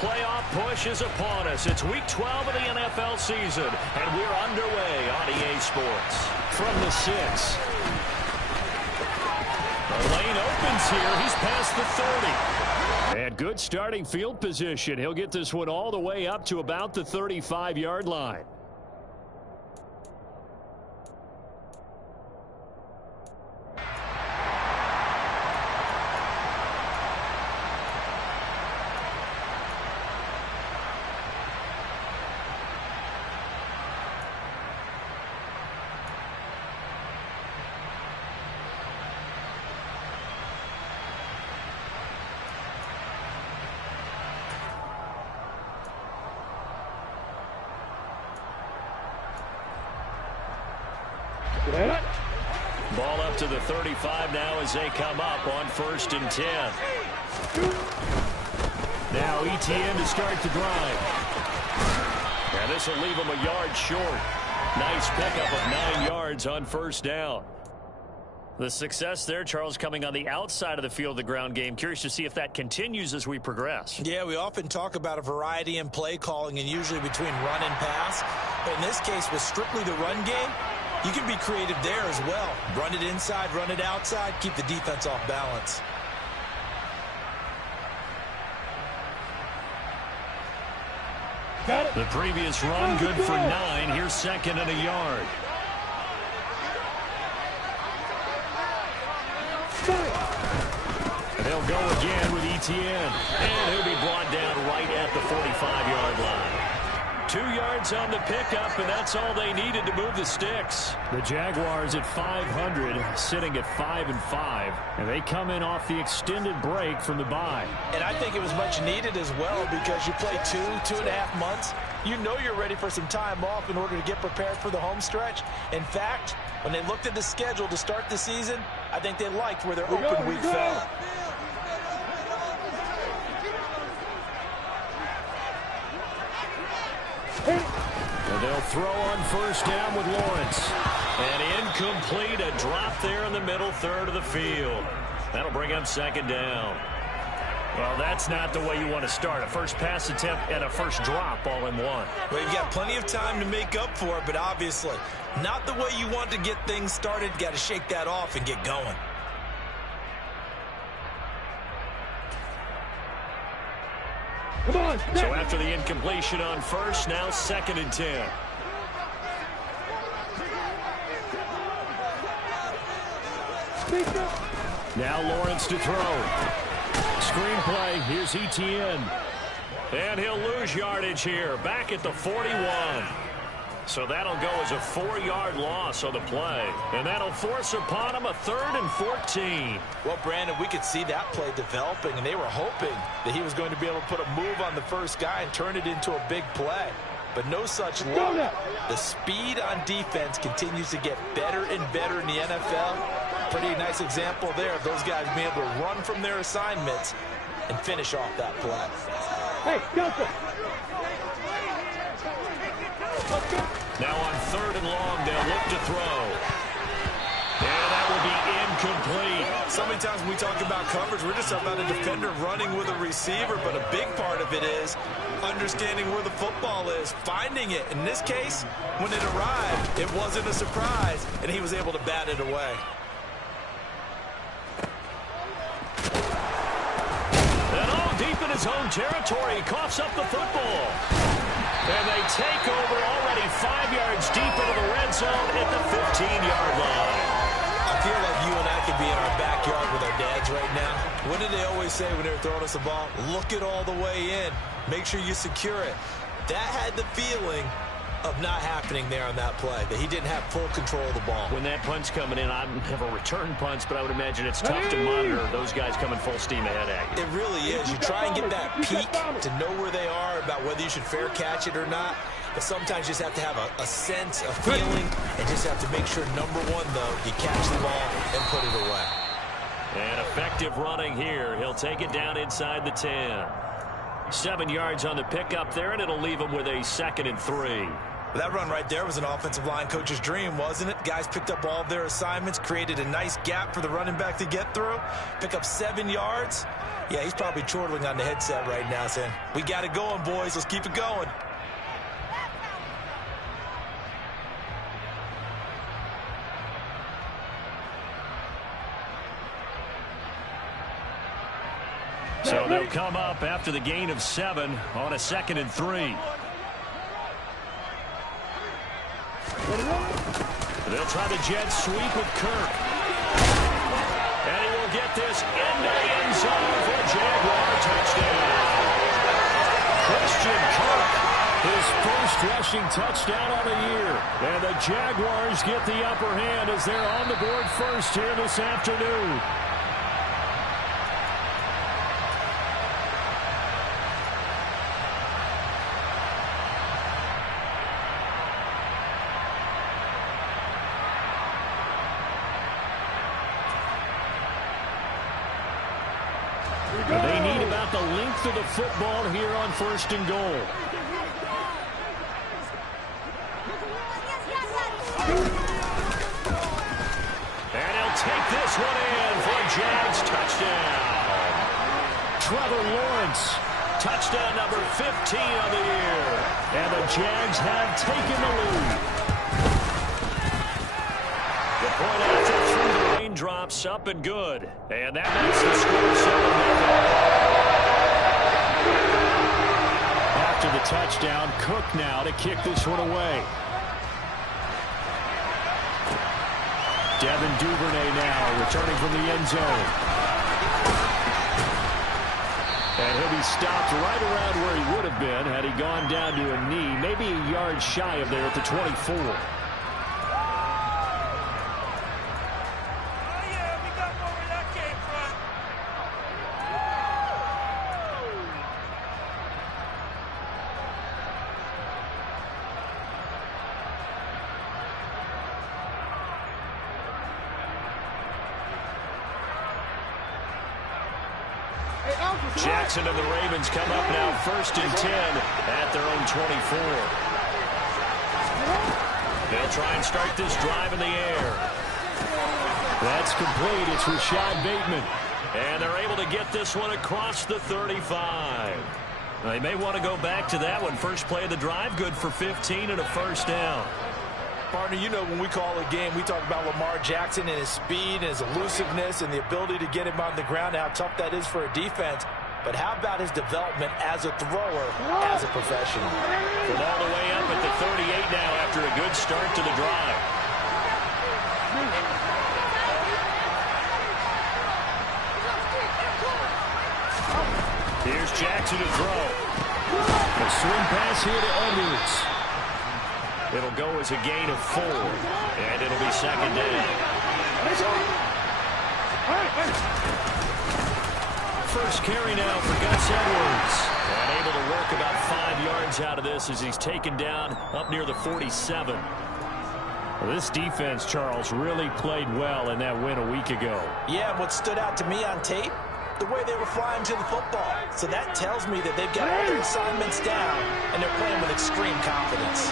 playoff push is upon us. It's Week 12 of the NFL season, and we're underway on EA Sports. From the 6. The lane opens here. He's past the 30. And good starting field position. He'll get this one all the way up to about the 35-yard line. Ball up to the 35 now as they come up on 1st and 10. Now ETN to start the drive. And this will leave him a yard short. Nice pickup of 9 yards on 1st down. The success there, Charles, coming on the outside of the field of the ground game. Curious to see if that continues as we progress. Yeah, we often talk about a variety in play calling and usually between run and pass. But in this case, with strictly the run game, you can be creative there as well. Run it inside, run it outside, keep the defense off balance. Got it. The previous run good for 9. Here's 2nd and a yard. And they'll go again with ETN. And he'll be brought down right at the 45-yard line. 2 yards on the pickup, and that's all they needed to move the sticks. The Jaguars at 500, sitting at 5-5, and they come in off the extended break from the bye. And I think it was much needed as well because you play 2.5 months. You know you're ready for some time off in order to get prepared for the home stretch. In fact, when they looked at the schedule to start the season, I think they liked where their open week fell. And they'll throw on 1st down with Lawrence. And incomplete, a drop there in the middle 3rd of the field. That'll bring up 2nd down. Well, that's not the way you want to start. A first pass attempt and a first drop all in one. Well, you've got plenty of time to make up for it, but obviously not the way you want to get things started. Got to shake that off and get going. Come on. So after the incompletion on 1st, now 2nd and 10. Now Lawrence to throw. Screenplay. Here's ETN. And he'll lose yardage here. Back at the 41. So that'll go as a 4-yard loss on the play. And that'll force upon him a 3rd and 14. Well, Brandon, we could see that play developing, and they were hoping that he was going to be able to put a move on the first guy and turn it into a big play. But no such luck. The speed on defense continues to get better and better in the NFL. Pretty nice example there of those guys being able to run from their assignments and finish off that play. Hey, go for it. Now on 3rd and long, they'll look to throw. And that will be incomplete. So many times when we talk about coverage, we're just talking about a defender running with a receiver, but a big part of it is understanding where the football is, finding it. In this case, when it arrived, it wasn't a surprise, and he was able to bat it away. And all deep in his own territory, he coughs up the football. And they take over already 5 yards deep into the red zone at the 15-yard line. I feel like you and I could be in our backyard with our dads right now. What did they always say when they were throwing us the ball? Look it all the way in. Make sure you secure it. That had the feeling of not happening there on that play, that he didn't have full control of the ball. When that punt's coming in, I never return punts, but I would imagine it's tough to monitor those guys coming full steam ahead at you. It really is. You try and get that peek to know where they are, about whether you should fair catch it or not. But sometimes you just have to have a sense, a feeling, and just have to make sure, number one, though, you catch the ball and put it away. And effective running here. He'll take it down inside the 10. 7 yards on the pickup there, and it'll leave him with a 2nd and 3. That run right there was an offensive line coach's dream, wasn't it? Guys picked up all of their assignments, created a nice gap for the running back to get through, pick up 7 yards. Yeah, he's probably chortling on the headset right now saying, we got it going, boys. Let's keep it going. So they'll come up after the gain of 7 on a 2nd and 3. They'll try the jet sweep with Kirk. And he will get this into the end zone for a Jaguar touchdown. Christian Kirk, his first rushing touchdown on the year. And the Jaguars get the upper hand as they're on the board first here this afternoon. They need about the length of the football here on 1st and goal. And he'll take this one in for a Jags touchdown. Trevor Lawrence, touchdown number 15 of the year. And the Jags have taken the lead. The point after through the raindrops, up and good. And that makes the score 7-0. After the touchdown, Cook now to kick this one away. Devin Duvernay now returning from the end zone. And he'll be stopped right around where he would have been had he gone down to a knee, maybe a yard shy of there at the 24. Jackson and the Ravens come up now 1st and 10 at their own 24. They'll try and start this drive in the air. That's complete. It's Rashad Bateman. And they're able to get this one across the 35. They may want to go back to that one. First play of the drive, good for 15 and a first down. Partner, you know when we call a game, we talk about Lamar Jackson and his speed and his elusiveness and the ability to get him on the ground, how tough that is for a defense. But how about his development as a thrower, as a professional? From all the way up at the 38 now after a good start to the drive. Here's Jackson to throw. A swing pass here to Edwards. It'll go as a gain of 4, and it'll be 2nd down. First carry now for Gus Edwards. And able to work about 5 yards out of this as he's taken down up near the 47. Well, this defense, Charles, really played well in that win a week ago. Yeah, what stood out to me on tape, the way they were flying to the football. So that tells me that they've got all their assignments down, and they're playing with extreme confidence.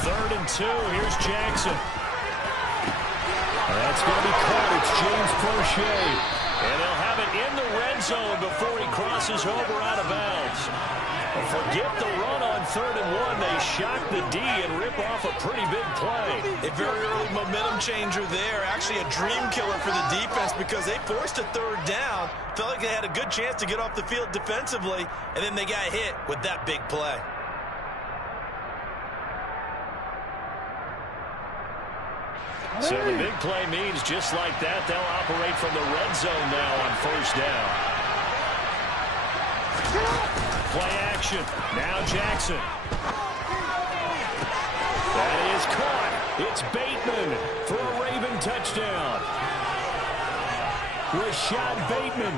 Third and 2. Here's Jackson. That's going to be caught. It's James Proche. And they'll have it in the red zone before he crosses over out of bounds. Forget the run on 3rd and 1. They shock the D and rip off a pretty big play. A very early momentum changer there. Actually a dream killer for the defense because they forced a 3rd down. Felt like they had a good chance to get off the field defensively, and then they got hit with that big play. So the big play means just like that, they'll operate from the red zone now on 1st down. Play action. Now Jackson. That is caught. It's Bateman for a Raven touchdown. Rashad Bateman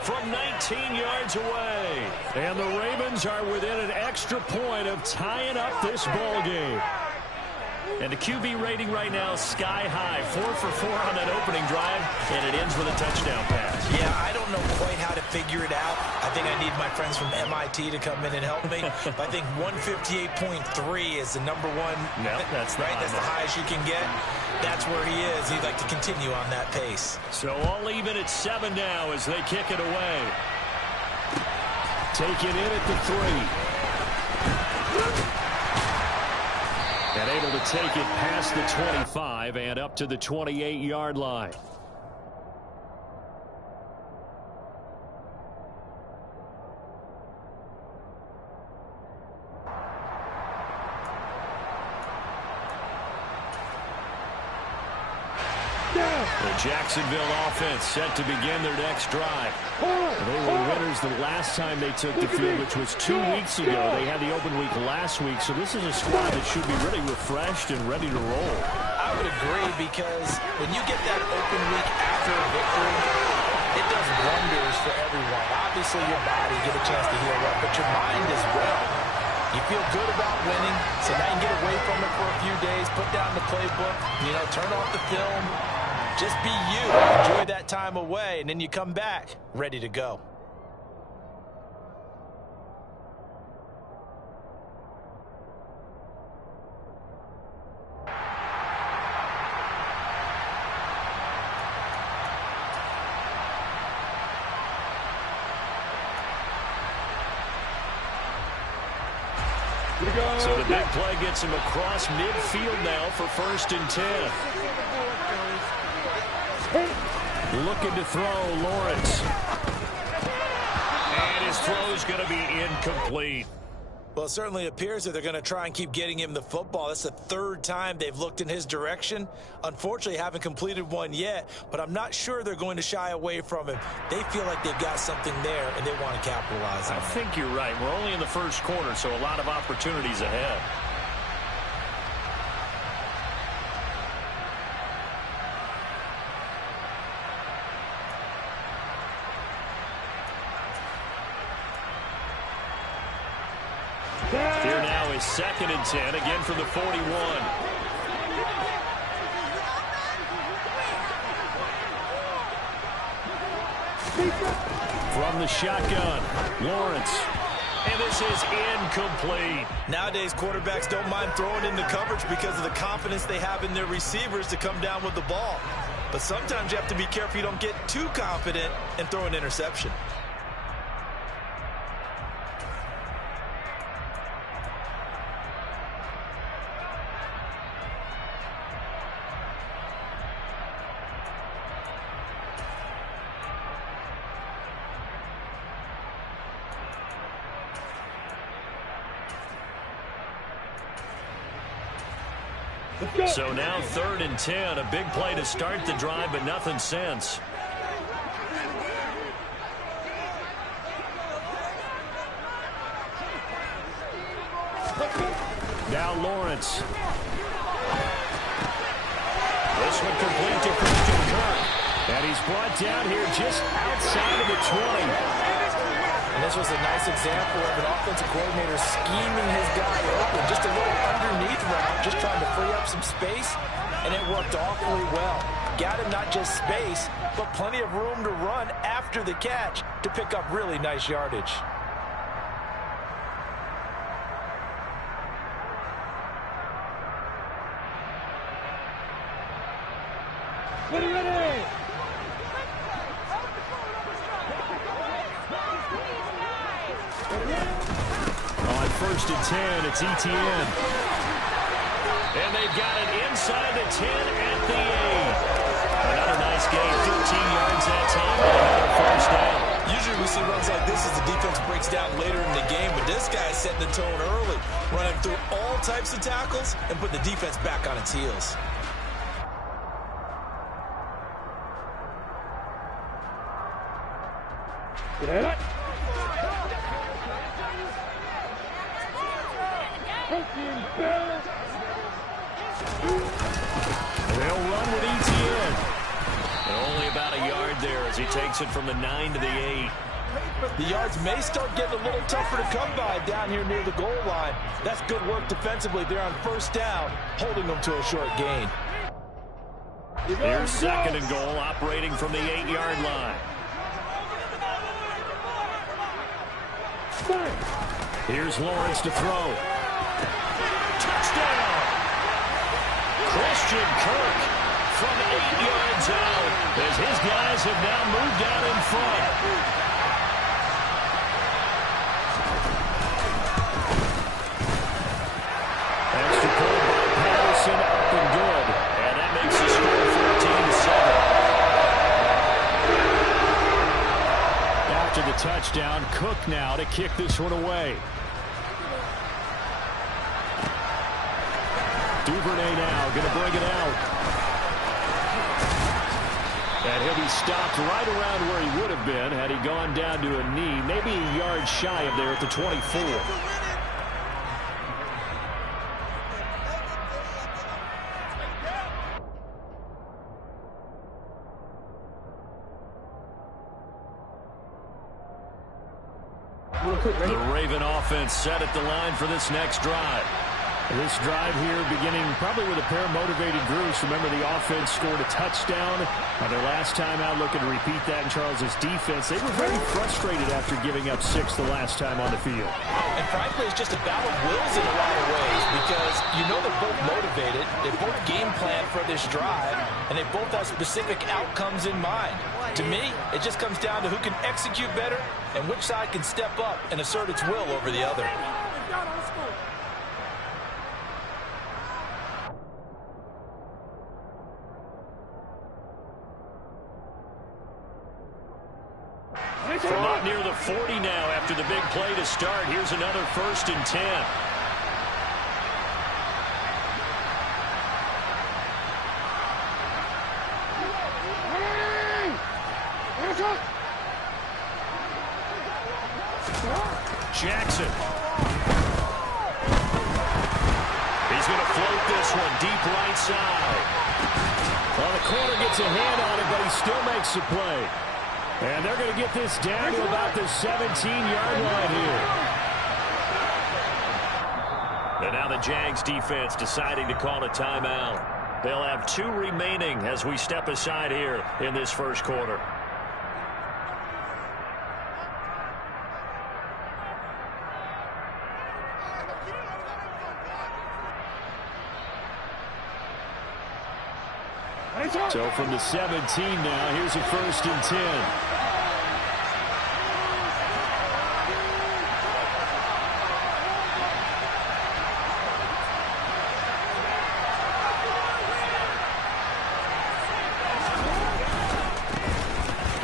from 19 yards away. And the Ravens are within an extra point of tying up this ball game. And the QB rating right now, sky high. 4 for 4 on that opening drive, and it ends with a touchdown pass. Yeah, I don't know quite how to figure it out. I think I need my friends from MIT to come in and help me. But I think 158.3 is the number one. No, that's right. That's the highest you can get. That's where he is. He'd like to continue on that pace. So all even at 7 now as they kick it away. Take it in at the 3. And able to take it past the 25 and up to the 28-yard line. The Jacksonville offense set to begin their next drive. They were winners the last time they took the field, which was 2 weeks ago. They had the open week last week, so this is a squad that should be really refreshed and ready to roll. I would agree, because when you get that open week after a victory, it does wonders for everyone. Obviously, your body get a chance to heal up, but your mind as well. You feel good about winning, so now you can get away from it for a few days, put down the playbook, turn off the film. Just be you. Enjoy that time away, and then you come back ready to go. So the big play gets him across midfield now for 1st and 10. Looking to throw, Lawrence. And his throw's going to be incomplete. Well, it certainly appears that they're going to try and keep getting him the football. That's the 3rd time they've looked in his direction. Unfortunately, haven't completed one yet, but I'm not sure they're going to shy away from him. They feel like they've got something there, and they want to capitalize on it. I think you're right. We're only in the 1st quarter, so a lot of opportunities ahead. Here now is 2nd and 10, again from the 41. From the shotgun, Lawrence. And this is incomplete. Nowadays, quarterbacks don't mind throwing into coverage because of the confidence they have in their receivers to come down with the ball. But sometimes you have to be careful you don't get too confident and throw an interception. So now 3rd and 10, a big play to start the drive, but nothing since. Now Lawrence. This one complete to Christian Kirk. And he's brought down here just outside of the 20. And this was a nice example of an offensive coordinator scheming his guy open. Just a little underneath route, just trying to free up some space, and it worked awfully well. Got him not just space, but plenty of room to run after the catch to pick up really nice yardage. On 1st and 10, it's Etienne. And they've got it inside the 10 at the 8. Another nice gain, 15 yards that time, and another 1st down. Usually we see runs like this as the defense breaks down later in the game, but this guy's setting the tone early, running through all types of tackles and putting the defense back on its heels. They'll run with Etienne. And only about a yard there as he takes it from the 9 to the 8. The yards may start getting a little tougher to come by down here near the goal line. That's good work defensively there on first down, holding them to a short gain. Here's second and goal, operating from the 8-yard line. Here's Lawrence to throw. Touchdown! Christian Kirk from 8 yards out as his guys have now moved out in front. Extra point by Patterson, up and good. And that makes the score 14-7. After the touchdown, Cook now to kick this one away. Duvernay now going to bring it out. And he'll be stopped right around where he would have been had he gone down to a knee, maybe a yard shy of there at the 24. The Raven offense set at the line for this next drive. This drive here beginning probably with a pair of motivated groups. Remember, the offense scored a touchdown. Their last time out, looking to repeat that in Charles's defense. They were very frustrated after giving up 6 the last time on the field. And frankly, it's just a battle of wills in a lot of ways because you know they're both motivated. They both game plan for this drive, and they both have specific outcomes in mind. To me, it just comes down to who can execute better and which side can step up and assert its will over the other. From up near the 40 now after the big play to start. Here's another 1st and 10. Jackson. He's going to float this one deep right side. Well, the corner gets a hand on it, but he still makes the play. And they're going to get this down to about the 17-yard line here. And now the Jags defense deciding to call a timeout. They'll have 2 remaining as we step aside here in this first quarter. So from the 17 now, here's a 1st and 10.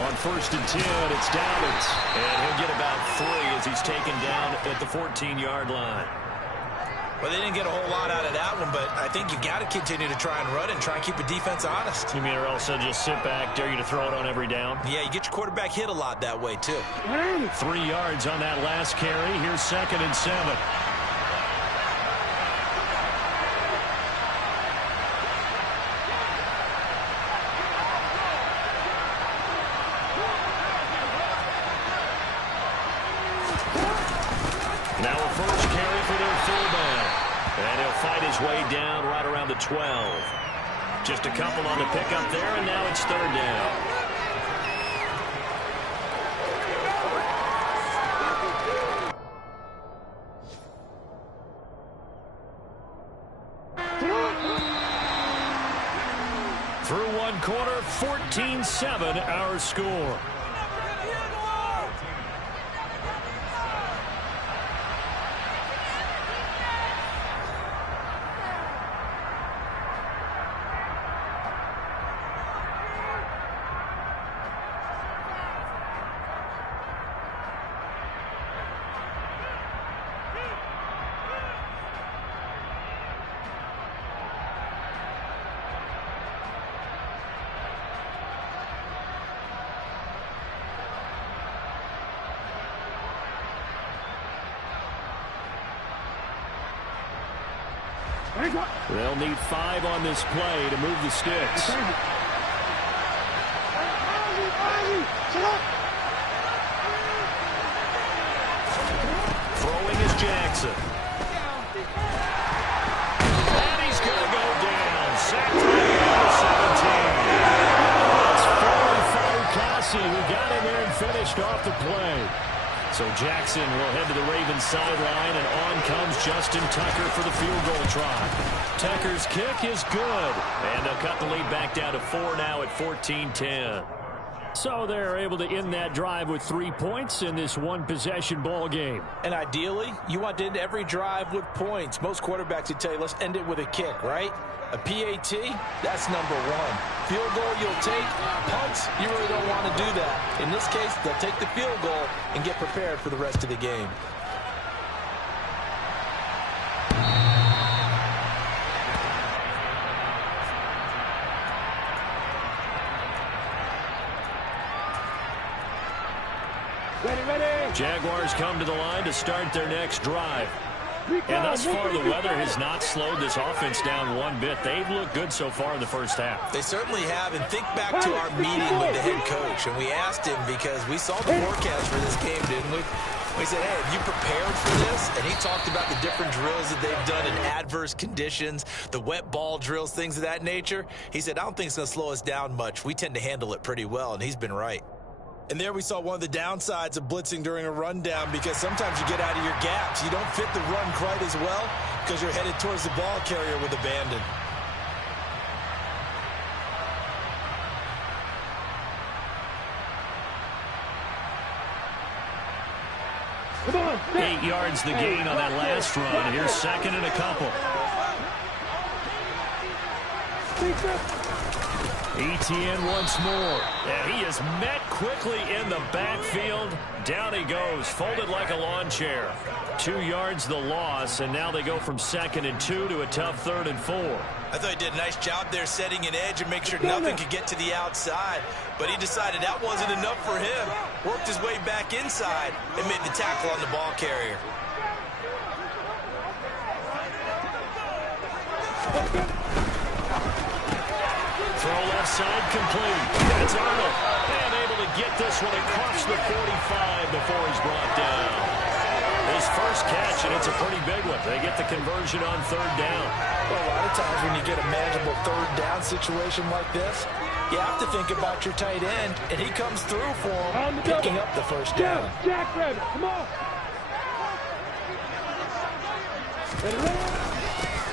On 1st and 10, it's Dobbins. And he'll get about 3 as he's taken down at the 14-yard line. Well, they didn't get a whole lot out of that one, but I think you got to continue to try and run and try and keep the defense honest. You mean, or else they'll just sit back, dare you to throw it on every down? Yeah, you get your quarterback hit a lot that way, too. 3 yards on that last carry. Here's 2nd and 7. Now a first carry for their fullback. And he'll fight his way down right around the 12. Just a couple on the pickup there, and now it's 3rd down. Through 1 quarter, 14-7 our score. They'll need 5 on this play to move the sticks. Jackson. And he's going to go down. Sacked at the 17. That's Foley Fatukasi who got in there and finished off the play. So Jackson will head to the Ravens sideline, and on comes Justin Tucker for the field goal try. Tucker's kick is good, and they'll cut the lead back down to 4 now at 14-10. So they're able to end that drive with 3 points in this one-possession ball game. And ideally, you want to end every drive with points. Most quarterbacks would tell you, let's end it with a kick, right? A PAT, that's number one. Field goal you'll take. Punts, you really don't want to do that. In this case, they'll take the field goal and get prepared for the rest of the game. Jaguars come to the line to start their next drive. And thus far, the weather has not slowed this offense down one bit. They've looked good so far in the first half. They certainly have. And think back to our meeting with the head coach. And we asked him, because we saw the forecast for this game, didn't we? We said, hey, have you prepared for this? And he talked about the different drills that they've done in adverse conditions, the wet ball drills, things of that nature. He said, I don't think it's going to slow us down much. We tend to handle it pretty well, and he's been right. And there we saw one of the downsides of blitzing during a rundown, because sometimes you get out of your gaps. You don't fit the run quite as well because you're headed towards the ball carrier with abandon. Come on, 8 yards the gain on that last run. Here's second and a couple. Etienne once more. And he is met quickly in the backfield. Down he goes, folded like a lawn chair. 2 yards the loss, and now they go from 2nd and 2 to a tough 3rd and 4. I thought he did a nice job there setting an edge and make sure nothing could get to the outside. But he decided that wasn't enough for him. Worked his way back inside and made the tackle on the ball carrier. Throw left side complete. That's Arnold. And able to get this one across the 45 before he's brought down. His first catch, and it's a pretty big one. They get the conversion on 3rd down. Well, a lot of times when you get a manageable 3rd down situation like this, you have to think about your tight end, and he comes through for him, picking up the first down. Jack Rabbit, come on.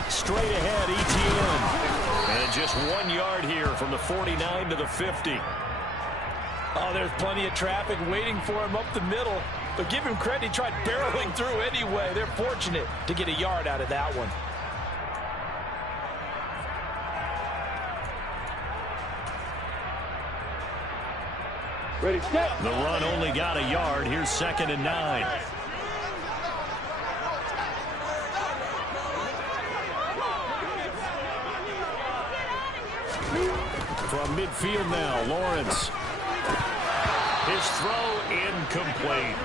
Straight ahead, Etienne. And just 1 yard here from the 49 to the 50. Oh, there's plenty of traffic waiting for him up the middle. But give him credit, he tried barreling through anyway. They're fortunate to get a yard out of that one. Ready, set. The run only got a yard. Here's 2nd and 9. From midfield now, Lawrence. His throw incomplete.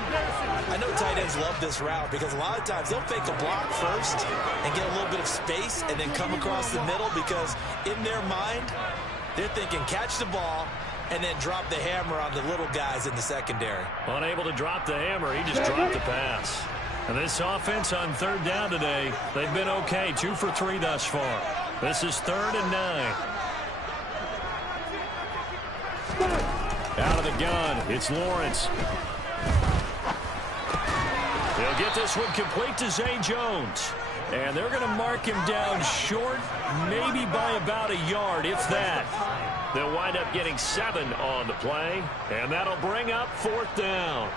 I know tight ends love this route because a lot of times they'll fake a block first and get a little bit of space and then come across the middle, because in their mind, they're thinking catch the ball and then drop the hammer on the little guys in the secondary. Unable to drop the hammer, he just dropped the pass. And this offense on 3rd down today, they've been okay, 2 for 3 thus far. This is 3rd and 9. Out of the gun, it's Lawrence. They'll get this one complete to Zay Jones. And they're going to mark him down short, maybe by about a yard, if that. They'll wind up getting 7 on the play, and that'll bring up 4th down.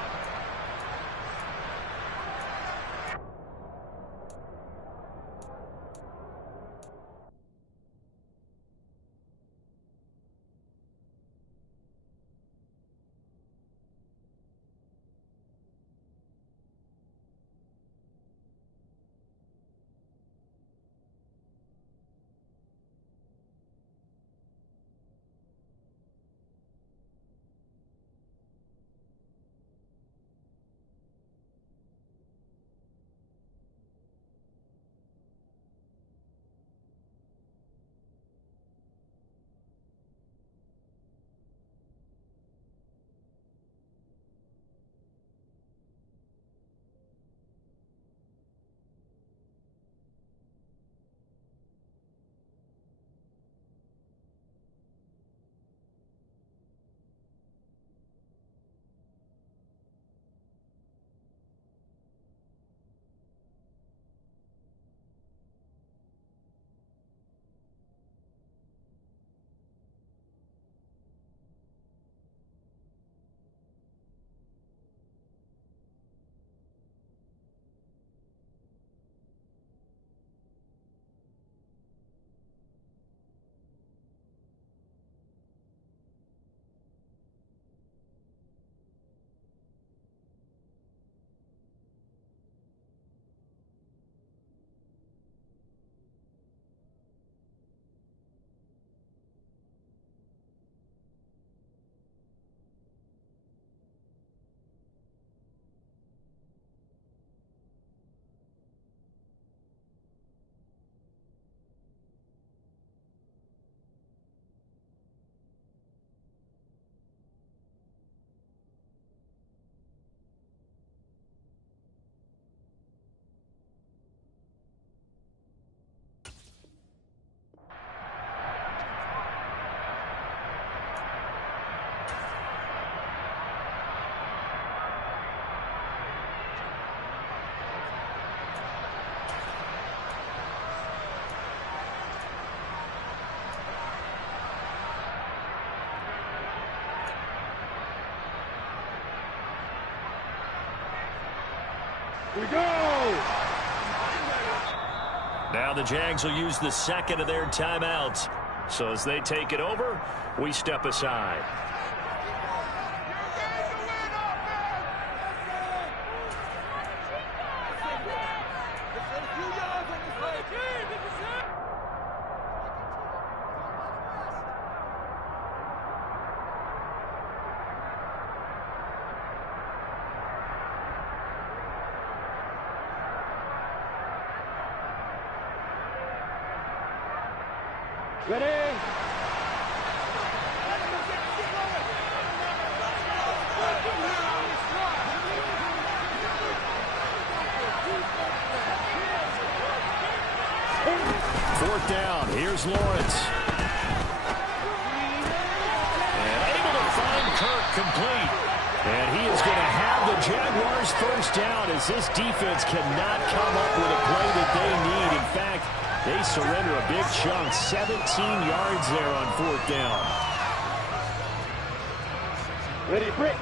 We go! Now the Jags will use the second of their timeouts. So as they take it over, we step aside. Ready? Fourth down. Here's Lawrence. And able to find Kirk complete. And he is going to have the Jaguars first down as this defense cannot come up with a play that they need. In fact, they surrender a big chunk. 17 yards there on fourth down. Ready, Brick.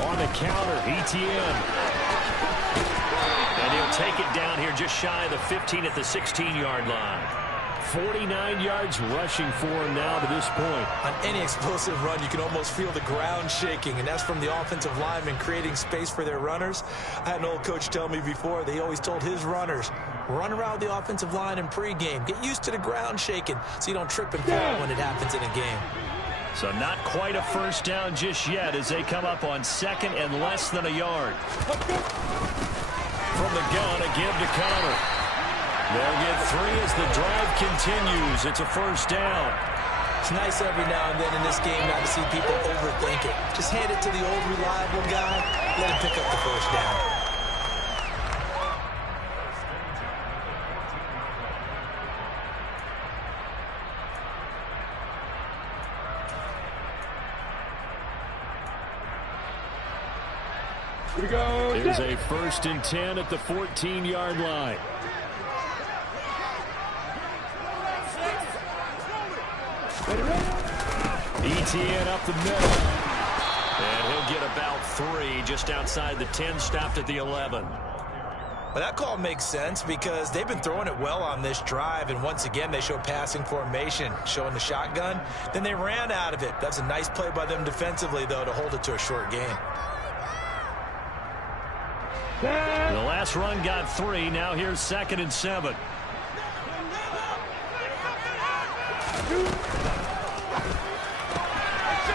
On the counter, Etienne. And he'll take it down here just shy of the 15 at the 16-yard line. 49 yards rushing for him now to this point. On any explosive run, you can almost feel the ground shaking, and that's from the offensive linemen creating space for their runners. I had an old coach tell me before, they always told his runners, run around the offensive line in pregame. Get used to the ground shaking so you don't trip and fall when it happens in a game. So not quite a first down just yet as they come up on second and less than a yard. From the gun, a give to Connor. They'll get 3 as the drive continues. It's a first down. It's nice every now and then in this game not to see people overthink it. Just hand it to the old reliable guy. Let him pick up the first down. Here we go. There's a 1st and 10 at the 14-yard line. Etienne up the middle. And he'll get about 3 just outside the 10, stopped at the 11. Well, that call makes sense because they've been throwing it well on this drive, and once again they show passing formation, showing the shotgun. Then they ran out of it. That's a nice play by them defensively, though, to hold it to a short gain. The last run got 3. Now here's 2nd and 7.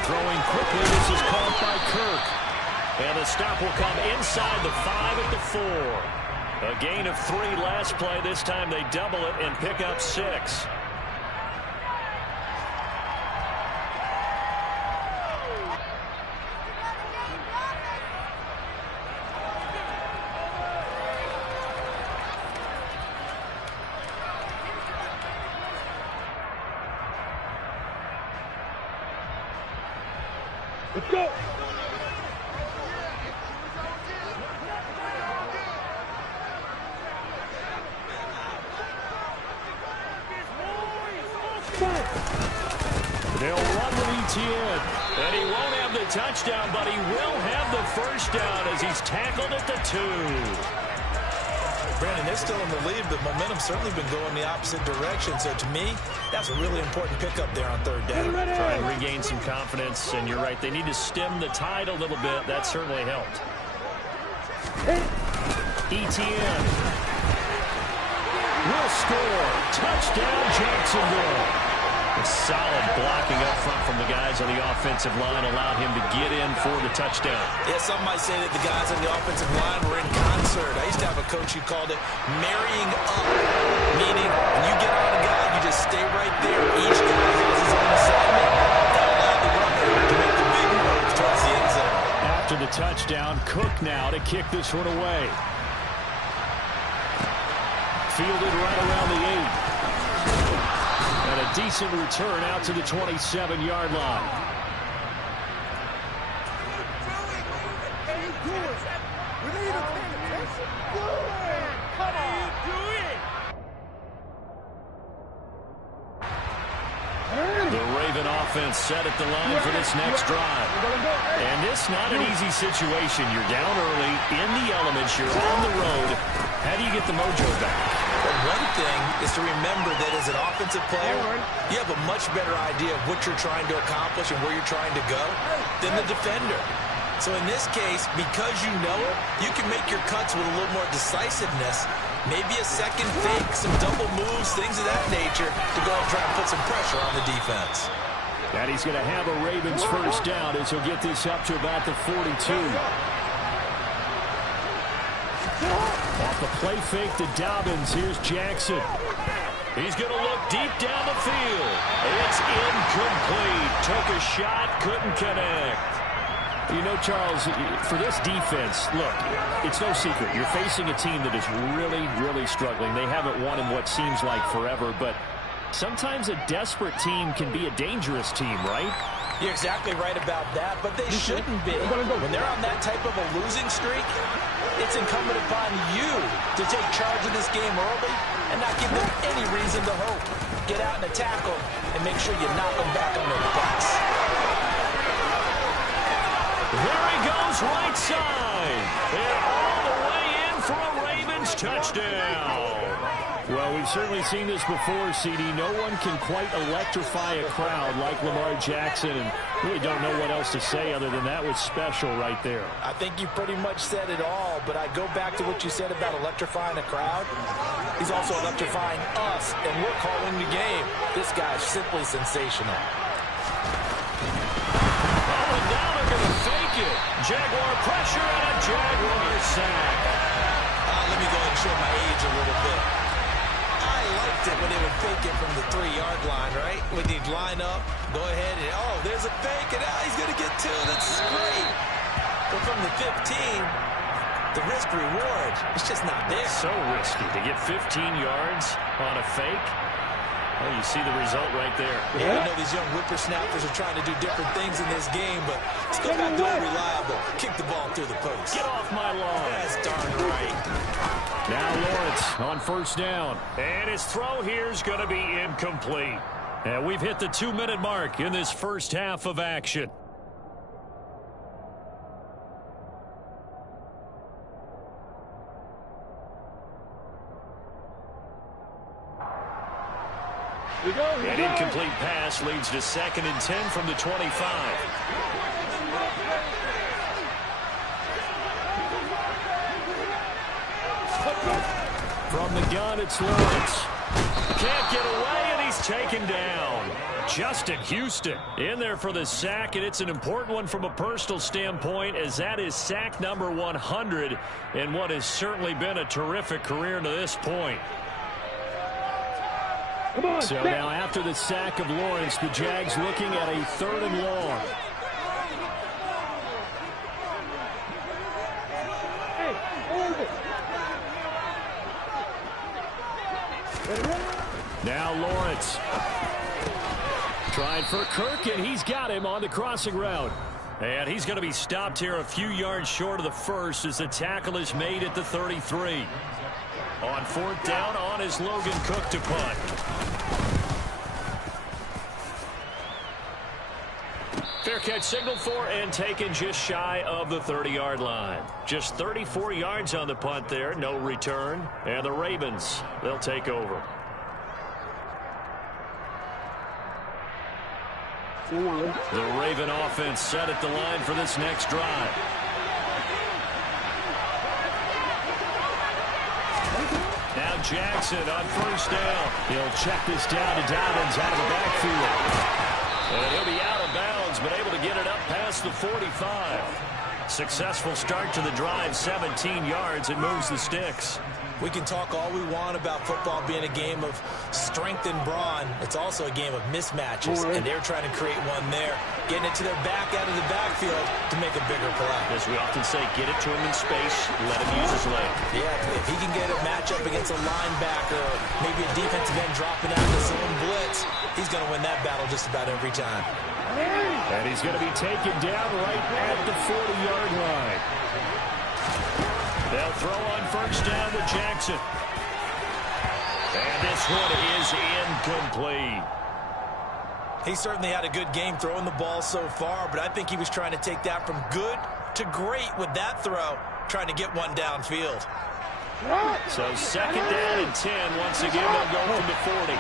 Throwing quickly, this is caught by Kirk. And the stop will come inside the 5 at the 4. A gain of 3 last play. This time they double it and pick up 6. Let's go. They'll run with Etienne. And he won't have the touchdown, but he will have the first down as he's tackled at the 2. Brandon, they're still in the lead, but momentum's certainly been going the opposite direction. So to me, that's a really important pickup there on 3rd down. Try and regain some confidence, and you're right, they need to stem the tide a little bit. That certainly helped. Etienne will score. Touchdown, Jacksonville. A solid blocking up front from the guys on the offensive line allowed him to get in for the touchdown. Yeah, some might say that the guys on the offensive line were in concert. I used to have a coach who called it marrying up, meaning when you get on a guy, you just stay right there. Each guy has his own assignment. That allowed the runner to make the big move towards the end zone. After the touchdown, Cook now to kick this one away. Fielded right around the 8. And a decent return out to the 27-yard line. The Raven offense set at the line for this next drive. And this not an easy situation. You're down early, in the elements, you're on the road. How do you get the mojo back? Well, one thing is to remember that as an offensive player, you have a much better idea of what you're trying to accomplish and where you're trying to go than the defender. So in this case, because you know it, you can make your cuts with a little more decisiveness, maybe a second fake, some double moves, things of that nature to go and try and put some pressure on the defense. And he's going to have a Ravens first down as he'll get this up to about the 42. Off the play fake to Dobbins, here's Jackson. He's going to look deep down the field. It's incomplete. Took a shot, couldn't connect. You know, Charles, for this defense, look, it's no secret. You're facing a team that is really, really struggling. They haven't won in what seems like forever, but sometimes a desperate team can be a dangerous team, right? You're exactly right about that, but they shouldn't be. When they're on that type of a losing streak, it's incumbent upon you to take charge of this game early and not give them any reason to hope. Get out and attack them and make sure you knock them back on their butts. There he goes, right side. And all the way in for a Ravens touchdown. Well, we've certainly seen this before, CD. No one can quite electrify a crowd like Lamar Jackson, and really don't know what else to say other than that was special right there. I think you pretty much said it all, but I go back to what you said about electrifying a crowd. He's also electrifying us, and we're calling the game. This guy's simply sensational. Jaguar pressure and a Jaguar sack. Let me go ahead and show my age a little bit. I liked it when they would fake it from the 3-yard line, right? When you'd line up, go ahead and, oh, there's a fake, and now he's going to get 2. That's great. But from the 15, the risk-reward, it's just not there. So risky to get 15 yards on a fake. Well, you see the result right there. Yeah, I know these young whippersnappers are trying to do different things in this game, but still got to be reliable. Kick the ball through the post. Get off my lawn. That's darn right. Now Lawrence on first down. And his throw here is going to be incomplete. And we've hit the 2-minute mark in this first half of action. An incomplete pass leads to 2nd and 10 from the 25. From the gun, it's Lawrence. Can't get away, and he's taken down. Justin Houston in there for the sack, and it's an important one from a personal standpoint, as that is sack number 100 in what has certainly been a terrific career to this point. So now after the sack of Lawrence, the Jags looking at a 3rd and long. Now Lawrence. Trying for Kirk, and he's got him on the crossing route. And he's going to be stopped here a few yards short of the first as the tackle is made at the 33. On 4th down, on is Logan Cook to punt. Fair catch signaled for and taken just shy of the 30-yard line. Just 34 yards on the punt there, no return. And the Ravens, they'll take over. The Raven offense set at the line for this next drive. Now Jackson on first down. He'll check this down to Dobbins out of the backfield. And he'll be out of bounds, but able to get it up past the 45. Successful start to the drive, 17 yards, and moves the sticks. We can talk all we want about football being a game of strength and brawn. It's also a game of mismatches, and they're trying to create one there, getting it to their back out of the backfield to make a bigger play. As we often say, get it to him in space, let him use his leg. Yeah, if he can get a matchup against a linebacker, or maybe a defensive end dropping out of his own blitz, he's going to win that battle just about every time. And he's going to be taken down right at the 40-yard line. They'll throw on first down to Jackson. And this one is incomplete. He certainly had a good game throwing the ball so far, but I think he was trying to take that from good to great with that throw, trying to get one downfield. So second down and 10. Once again, they'll go from the 40.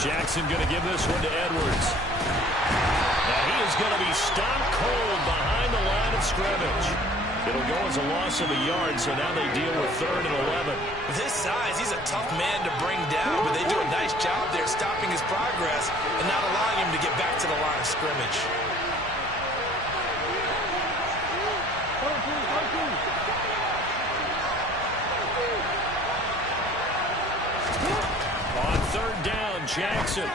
Jackson going to give this one to Edwards. Now he is going to be stopped cold behind the line of scrimmage. It'll go as a loss of a yard, so now they deal with 3rd and 11. With his size, he's a tough man to bring down, but they do a nice job there stopping his progress and not allowing him to get back to the line of scrimmage. On 3rd down, Jackson.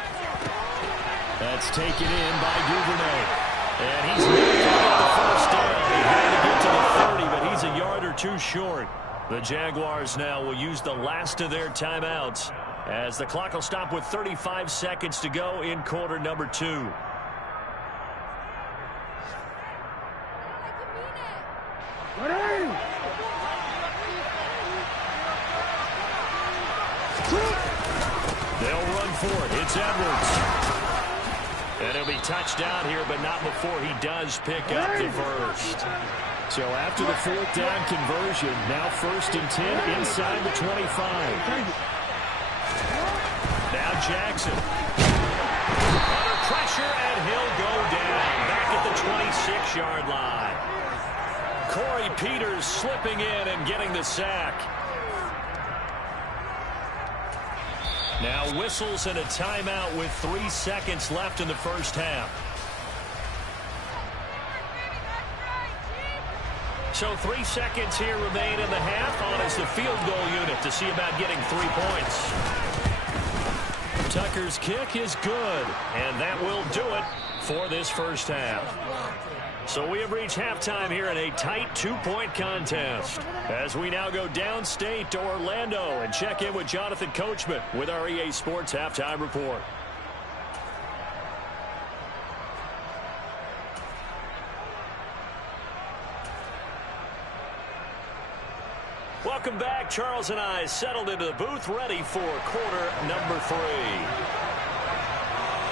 That's taken in by Duvernay. And he's not going to get the first down. He had to get to the 30, but he's a yard or two short. The Jaguars now will use the last of their timeouts as the clock will stop with 35 seconds to go in quarter number 2. They'll run for it. It's Edwards. And it'll be touchdown here, but not before he does pick up the first. So after the 4th down conversion, now 1st and 10 inside the 25. Now Jackson. Under pressure, and he'll go down back at the 26-yard line. Corey Peters slipping in and getting the sack. Now whistles and a timeout with 3 seconds left in the first half. So 3 seconds here remain in the half. On is the field goal unit to see about getting 3 points. Tucker's kick is good, and that will do it for this first half. So we have reached halftime here in a tight 2-point contest as we now go downstate to Orlando and check in with Jonathan Coachman with our EA Sports Halftime Report. Welcome back. Charles and I settled into the booth ready for quarter number 3.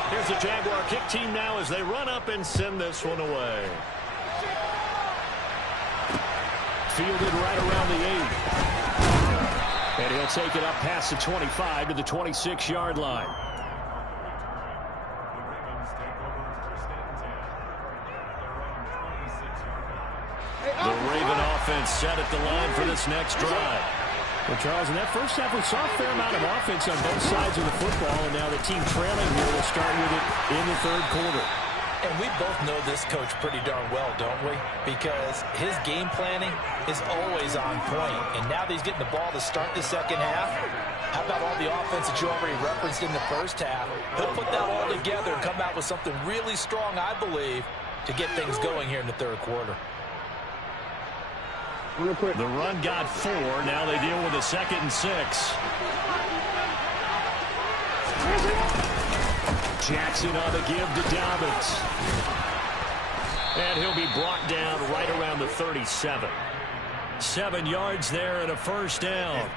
Here's the Jaguar kick team now as they run up and send this one away. Fielded right around the 8. And he'll take it up past the 25 to the 26-yard line. The Raven offense set at the line for this next drive. Well, Charles, in that first half, we saw a fair amount of offense on both sides of the football, and now the team trailing here will start with it in the 3rd quarter. And we both know this coach pretty darn well, don't we? Because his game planning is always on point. And now that he's getting the ball to start the second half, how about all the offense that you already referenced in the first half? He'll put that all together and come out with something really strong, I believe, to get things going here in the 3rd quarter. The run got 4. Now they deal with a 2nd and 6. Jackson on the give to Dobbins. And he'll be brought down right around the 37. 7 yards there and a first down.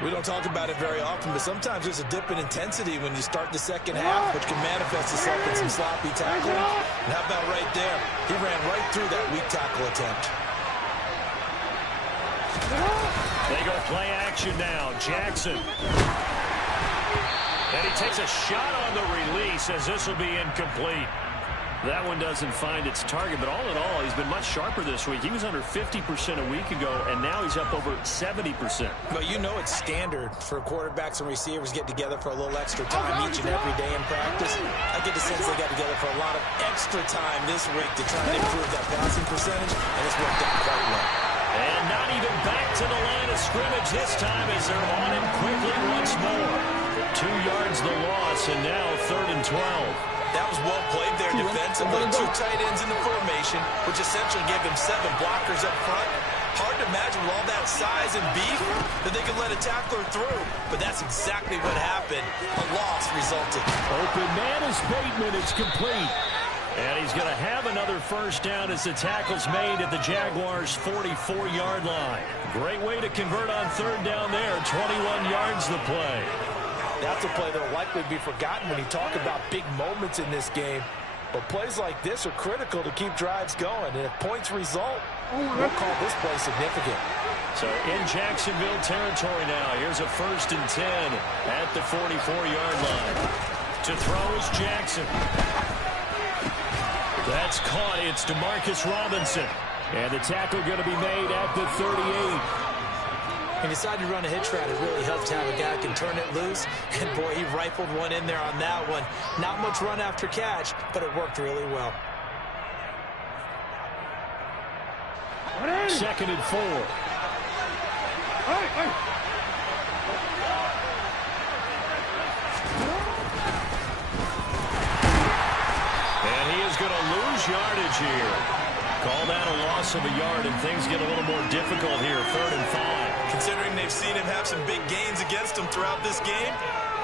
We don't talk about it very often, but sometimes there's a dip in intensity when you start the second half, which can manifest itself in some sloppy tackling. And how about right there? He ran right through that weak tackle attempt. They go play action now. Jackson. And he takes a shot on the release as this will be incomplete. That one doesn't find its target, but all in all, he's been much sharper this week. He was under 50% a week ago, and now he's up over 70%. But you know it's standard for quarterbacks and receivers get together for a little extra time each and every day in practice. I get the sense they got together for a lot of extra time this week to try and improve that passing percentage, and it's worked out quite well. And not even back to the line of scrimmage this time as they're on him quickly once more. 2 yards the loss, and now 3rd and 12. That was well played there defensively. 2 tight ends in the formation, which essentially gave them 7 blockers up front. Hard to imagine with all that size and beef that they could let a tackler through. But that's exactly what happened. A loss resulted. Open man is Bateman. It's complete. And he's going to have another first down as the tackle's made at the Jaguars' 44-yard line. Great way to convert on 3rd down there. 21 yards the play. That's a play that will likely be forgotten when you talk about big moments in this game. But plays like this are critical to keep drives going. And if points result, we'll call this play significant. So in Jacksonville territory now. Here's a 1st and 10 at the 44-yard line. To throw is Jackson. That's caught. It's Demarcus Robinson. And the tackle going to be made at the 38. He decided to run a hitch route. It really helps to have a guy who can turn it loose. And, boy, he rifled one in there on that one. Not much run after catch, but it worked really well. 2nd and 4. And he is going to lose yardage here. Call that a loss of a yard, and things get a little more difficult here. 3rd and 5. Considering they've seen him have some big gains against him throughout this game,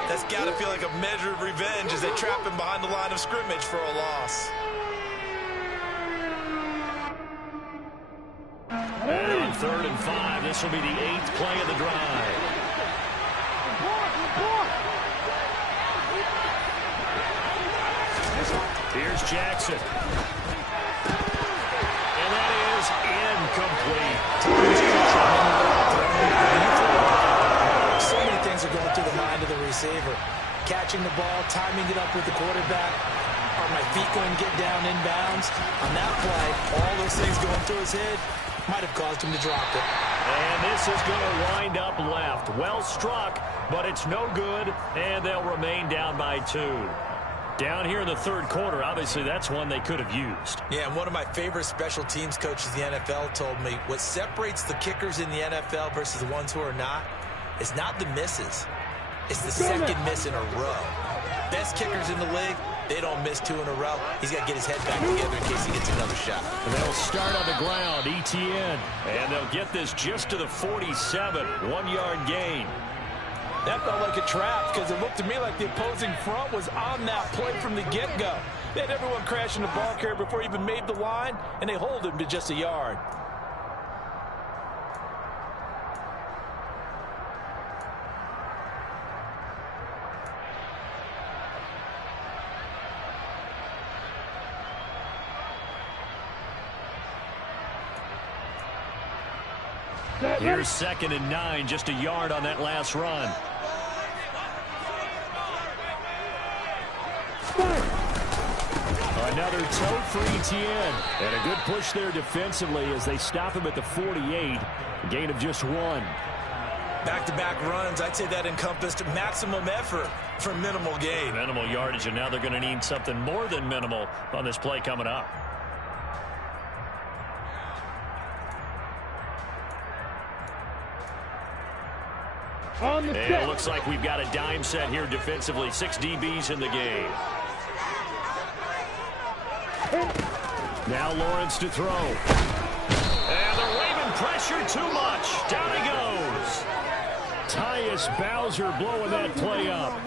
that's got to feel like a measure of revenge as they trap him behind the line of scrimmage for a loss. And on 3rd and 5, this will be the 8th play of the drive. Here's Jackson. And that is incomplete. So many things are going through the mind of the receiver. Catching the ball, timing it up with the quarterback. Are my feet going to get down inbounds? On that play, all those things going through his head might have caused him to drop it. And this is going to wind up left. Well struck, but it's no good, and they'll remain down by 2. Down here in the 3rd quarter, obviously that's one they could have used. Yeah, and one of my favorite special teams coaches in the NFL told me what separates the kickers in the NFL versus the ones who are not is not the misses. It's the second miss in a row. Best kickers in the league, they don't miss 2 in a row. He's got to get his head back together in case he gets another shot. And they'll start on the ground, ETN. And they'll get this just to the 47, 1-yard gain. That felt like a trap because it looked to me like the opposing front was on that play from the get-go. They had everyone crashing the ball carrier before he even made the line, and they hold him to just a yard. Here's 2nd and 9, just a yard on that last run. Another tote for ETN. And a good push there defensively as they stop him at the 48. A gain of just 1. Back-to-back runs, I'd say that encompassed maximum effort for minimal gain. Minimal yardage, and now they're going to need something more than minimal on this play coming up. And it looks like we've got a dime set here defensively. 6 DBs in the game. Now Lawrence to throw. And they're waving pressure too much. Down he goes. Tyus Bowser blowing that play up.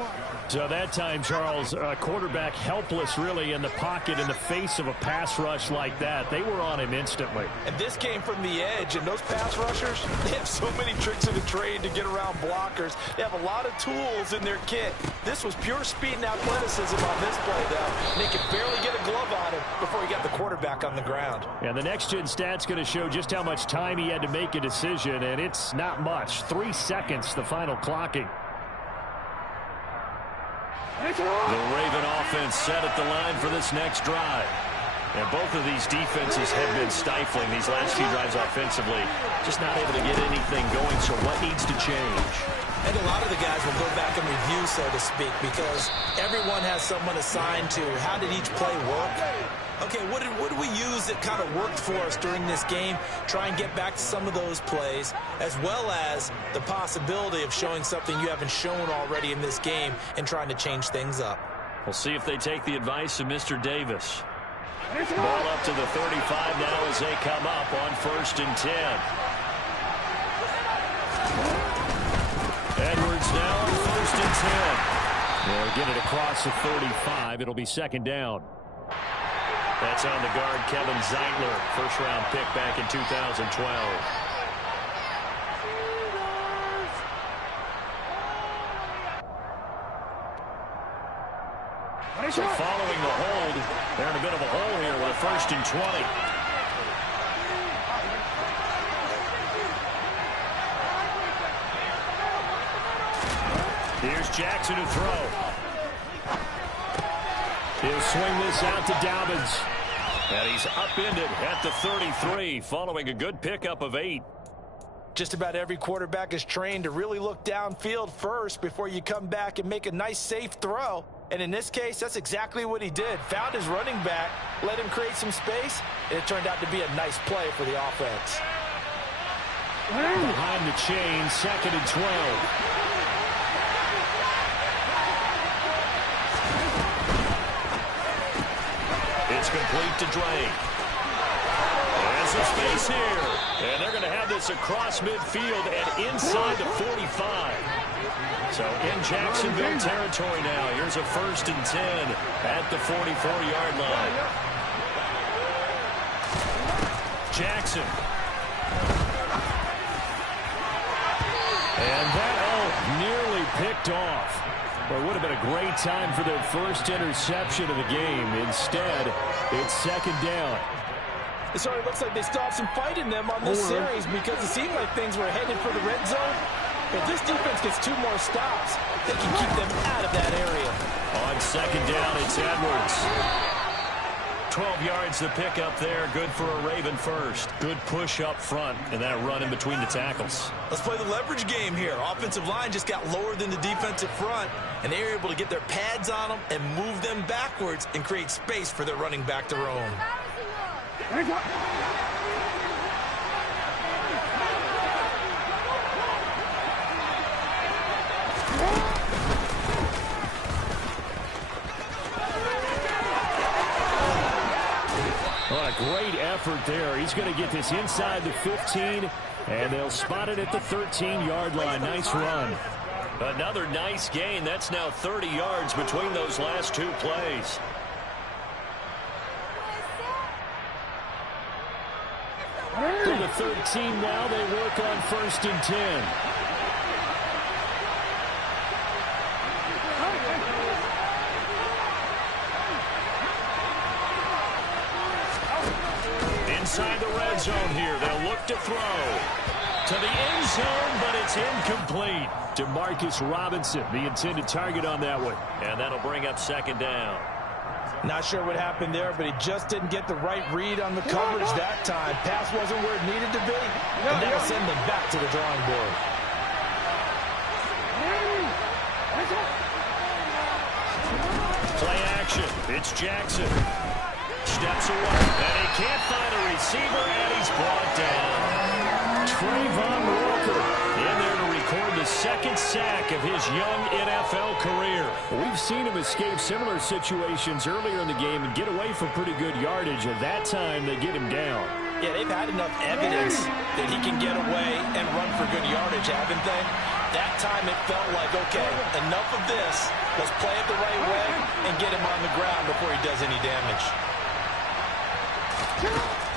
So that time, Charles, quarterback helpless really in the pocket in the face of a pass rush like that. They were on him instantly. And this came from the edge, and those pass rushers, they have so many tricks in the trade to get around blockers. They have a lot of tools in their kit. This was pure speed and athleticism on this play, though. And they could barely get a glove on him before he got the quarterback on the ground. And the next-gen stat's going to show just how much time he had to make a decision, and it's not much. 3 seconds, the final clocking. The Raven offense set at the line for this next drive. And both of these defenses have been stifling these last few drives offensively. Just not able to get anything going, so what needs to change? And a lot of the guys will go back and review, so to speak, because everyone has someone assigned to how did each play work. Okay, what did we use that kind of worked for us during this game? Try and get back to some of those plays, as well as the possibility of showing something you haven't shown already in this game and trying to change things up. We'll see if they take the advice of Mr. Davis. Ball up to the 35 now as they come up on 1st and 10. Edwards now on 1st and 10. They'll get it across the 35. It'll be 2nd down. That's on the guard, Kevin Zeitler, first-round pick back in 2012. So following the hold, they're in a bit of a hole here with a 1st and 20. Here's Jackson to throw. He'll swing this out to Dobbins. And he's upended at the 33 following a good pickup of 8. Just about every quarterback is trained to really look downfield first before you come back and make a nice, safe throw. And in this case, that's exactly what he did. Found his running back, let him create some space, and it turned out to be a nice play for the offense. Behind the chain, 2nd and 12. It's complete to Drake. And some space here. And they're going to have this across midfield and inside the 45. So in Jacksonville territory now. Here's a 1st and 10 at the 44-yard line. Jackson. And that, nearly picked off. Well, it would have been a great time for their first interception of the game. Instead, it's 2nd down. It sort of looks like they still have some fight in them on this series because it seemed like things were headed for the red zone. If this defense gets 2 more stops, they can keep them out of that area. On 2nd down, it's Edwards. 12 yards to pick up there. Good for a Raven first. Good push up front and that run in between the tackles. Let's play the leverage game here. Offensive line just got lower than the defensive front, and they were able to get their pads on them and move them backwards and create space for their running back to roam. What a great effort there. He's going to get this inside the 15, and they'll spot it at the 13-yard line. Nice run. Another nice gain. That's now 30 yards between those last 2 plays. To the 13 now, they work on 1st and 10. Inside the red zone here. They'll look to throw. To the end zone, but it's incomplete. Demarcus Robinson, the intended target on that one. And that'll bring up 2nd down. Not sure what happened there, but he just didn't get the right read on the coverage that time. Pass wasn't where it needed to be, and that'll send them back to the drawing board. Play action. It's Jackson. Steps away, and he can't find a receiver, and he's brought down. Trayvon Walker in there to record the 2nd sack of his young NFL career. We've seen him escape similar situations earlier in the game and get away for pretty good yardage. At that time, they get him down. Yeah, they've had enough evidence that he can get away and run for good yardage, haven't they? That time it felt like, okay, enough of this. Let's play it the right way and get him on the ground before he does any damage.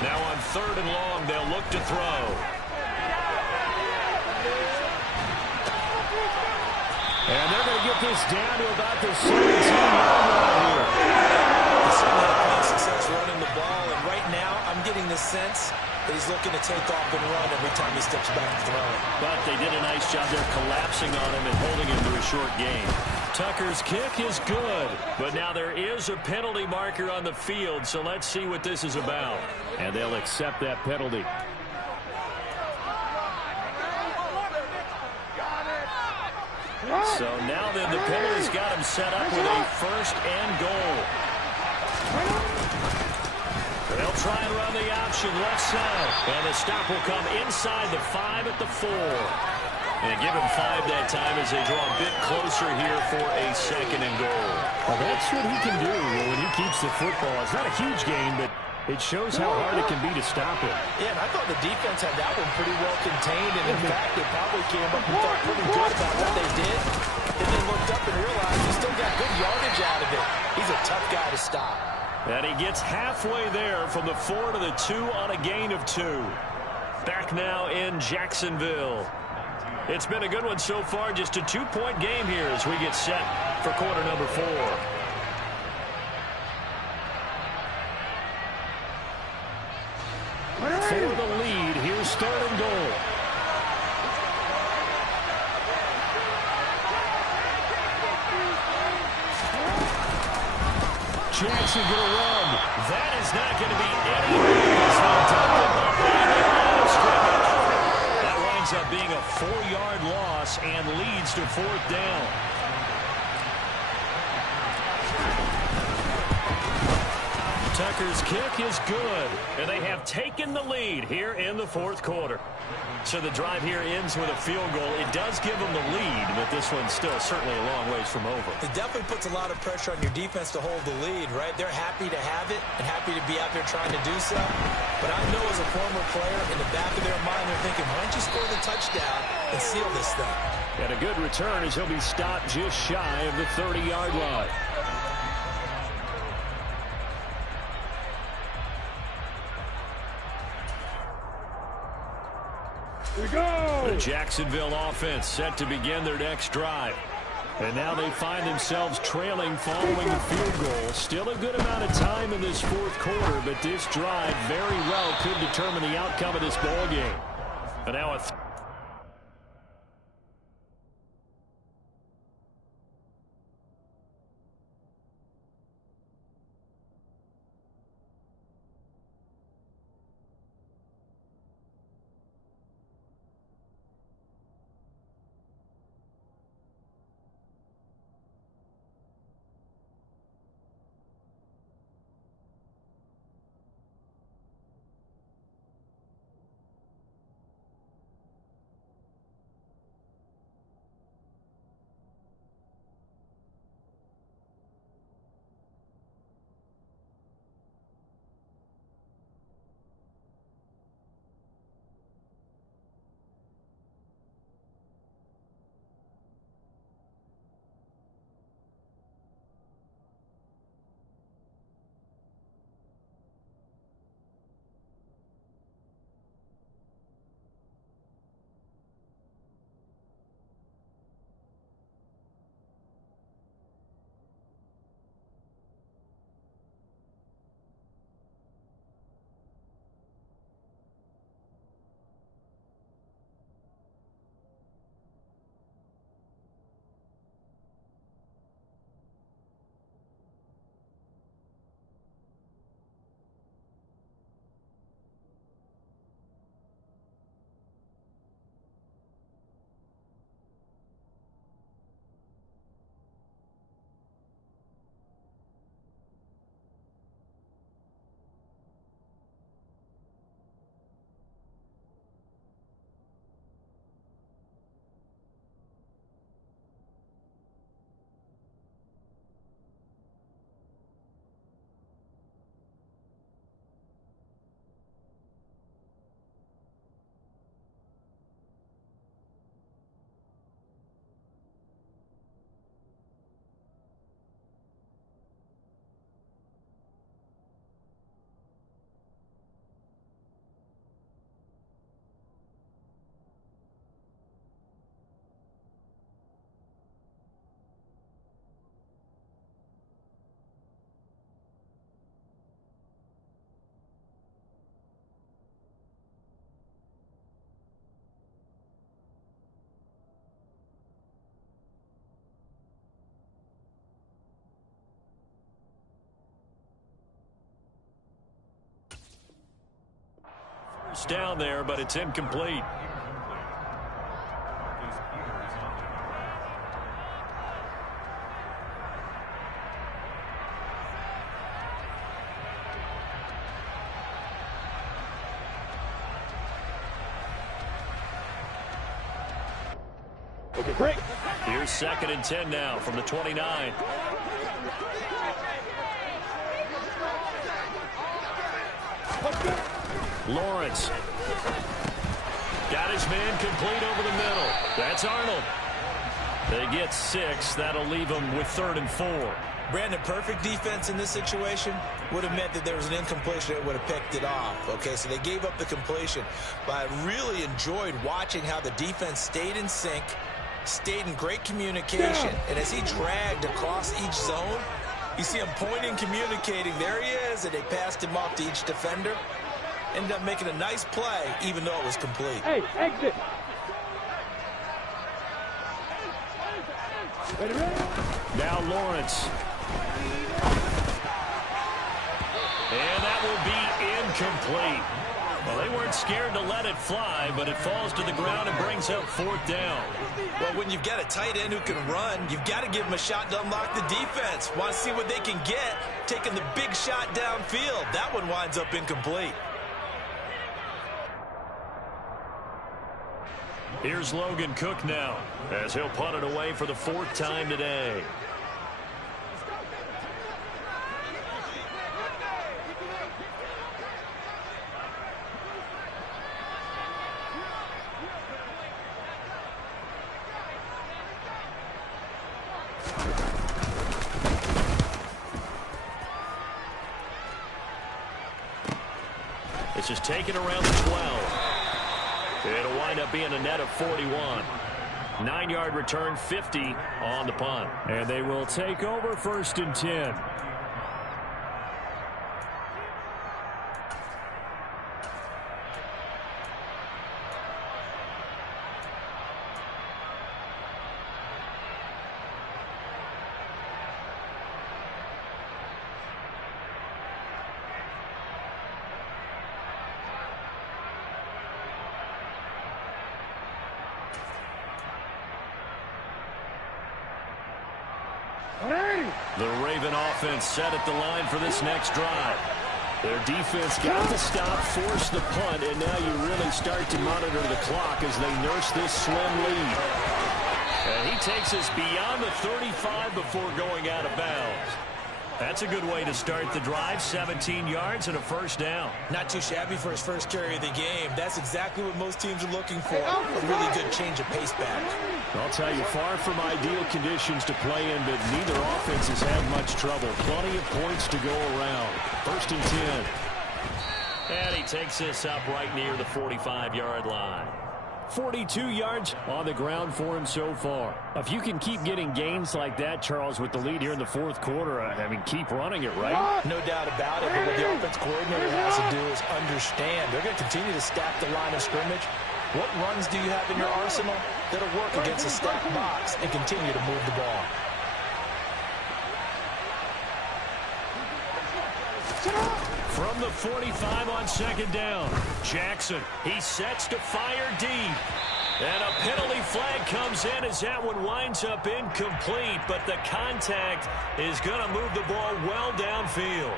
Now on 3rd and long, they'll look to throw. And they're going to get this down to about the 17-yard line here. They certainly have had success running the ball, and right now I'm getting the sense that he's looking to take off and run every time he steps back to throw it. But they did a nice job there collapsing on him and holding him to a short gain. Tucker's kick is good, but now there is a penalty marker on the field, so let's see what this is about. And they'll accept that penalty. So now then the penalty's got him set up with a 1st and goal. They'll try and run the option left side. And the stop will come inside the 5 at the 4. And give him 5 that time as they draw a bit closer here for a 2nd and goal. Well, that's what he can do when he keeps the football. It's not a huge gain, but it shows how hard it can be to stop it. Yeah, and I thought the defense had that one pretty well contained. And in fact, they probably came up and felt pretty good about what they did. And then looked up and realized he still got good yardage out of it. He's a tough guy to stop. And he gets halfway there from the 4 to the 2 on a gain of 2. Back now in Jacksonville. It's been a good one so far. Just a 2-point game here as we get set for quarter number 4. for the lead. Here's 3rd and goal. Jackson going to run. That is not going to be any use. That winds up being a 4-yard loss and leads to 4th down. Tucker's kick is good, and they have taken the lead here in the 4th quarter. So the drive here ends with a field goal. It does give them the lead, but this one's still certainly a long ways from over. It definitely puts a lot of pressure on your defense to hold the lead, right? They're happy to have it and happy to be out there trying to do so. But I know as a former player, in the back of their mind, they're thinking, why don't you score the touchdown and seal this thing? And a good return as he'll be stopped just shy of the 30-yard line. We go! The Jacksonville offense set to begin their next drive. And now they find themselves trailing following the field goal. Still a good amount of time in this 4th quarter, but this drive very well could determine the outcome of this ball game. And now a first down there, but it's incomplete. Okay, break. Here's 2nd and 10 now from the 29. Lawrence got his man complete over the middle. That's Arnold. They get 6. That'll leave them with 3rd and 4. Brandon, perfect defense in this situation would have meant that there was an incompletion that would have picked it off. Okay, so they gave up the completion. But I really enjoyed watching how the defense stayed in sync, stayed in great communication. And as he dragged across each zone, you see him pointing, communicating. There he is, and they passed him off to each defender. Ended up making a nice play, even though it was complete. Hey, exit. Ready, ready. Now Lawrence. And that will be incomplete. Well, they weren't scared to let it fly, but it falls to the ground and brings up 4th down. Well, when you've got a tight end who can run, you've got to give him a shot to unlock the defense. Want to see what they can get, taking the big shot downfield. That one winds up incomplete. Here's Logan Cook now, as he'll punt it away for the 4th time today. This is taken around the 12. It'll wind up being a net of 41. 9-yard return, 50 on the punt. And they will take over 1st and 10. The Raven offense set at the line for this next drive. Their defense got the stop, forced the punt, and now you really start to monitor the clock as they nurse this slim lead. And he takes us beyond the 35 before going out of bounds. That's a good way to start the drive, 17 yards and a 1st down. Not too shabby for his first carry of the game. That's exactly what most teams are looking for. A really good change of pace back. I'll tell you, far from ideal conditions to play in, but neither offense has had much trouble. Plenty of points to go around. 1st and 10. And he takes this up right near the 45-yard line. 42 yards on the ground for him so far. If you can keep getting gains like that, Charles, with the lead here in the 4th quarter, I mean, keep running it, right? No doubt about it, but what the offense coordinator has to do is understand. They're going to continue to stack the line of scrimmage. What runs do you have in your arsenal that'll work against a stacked box and continue to move the ball? From the 45 on 2nd down, Jackson, he sets to fire deep. And a penalty flag comes in as that one winds up incomplete, but the contact is going to move the ball well downfield.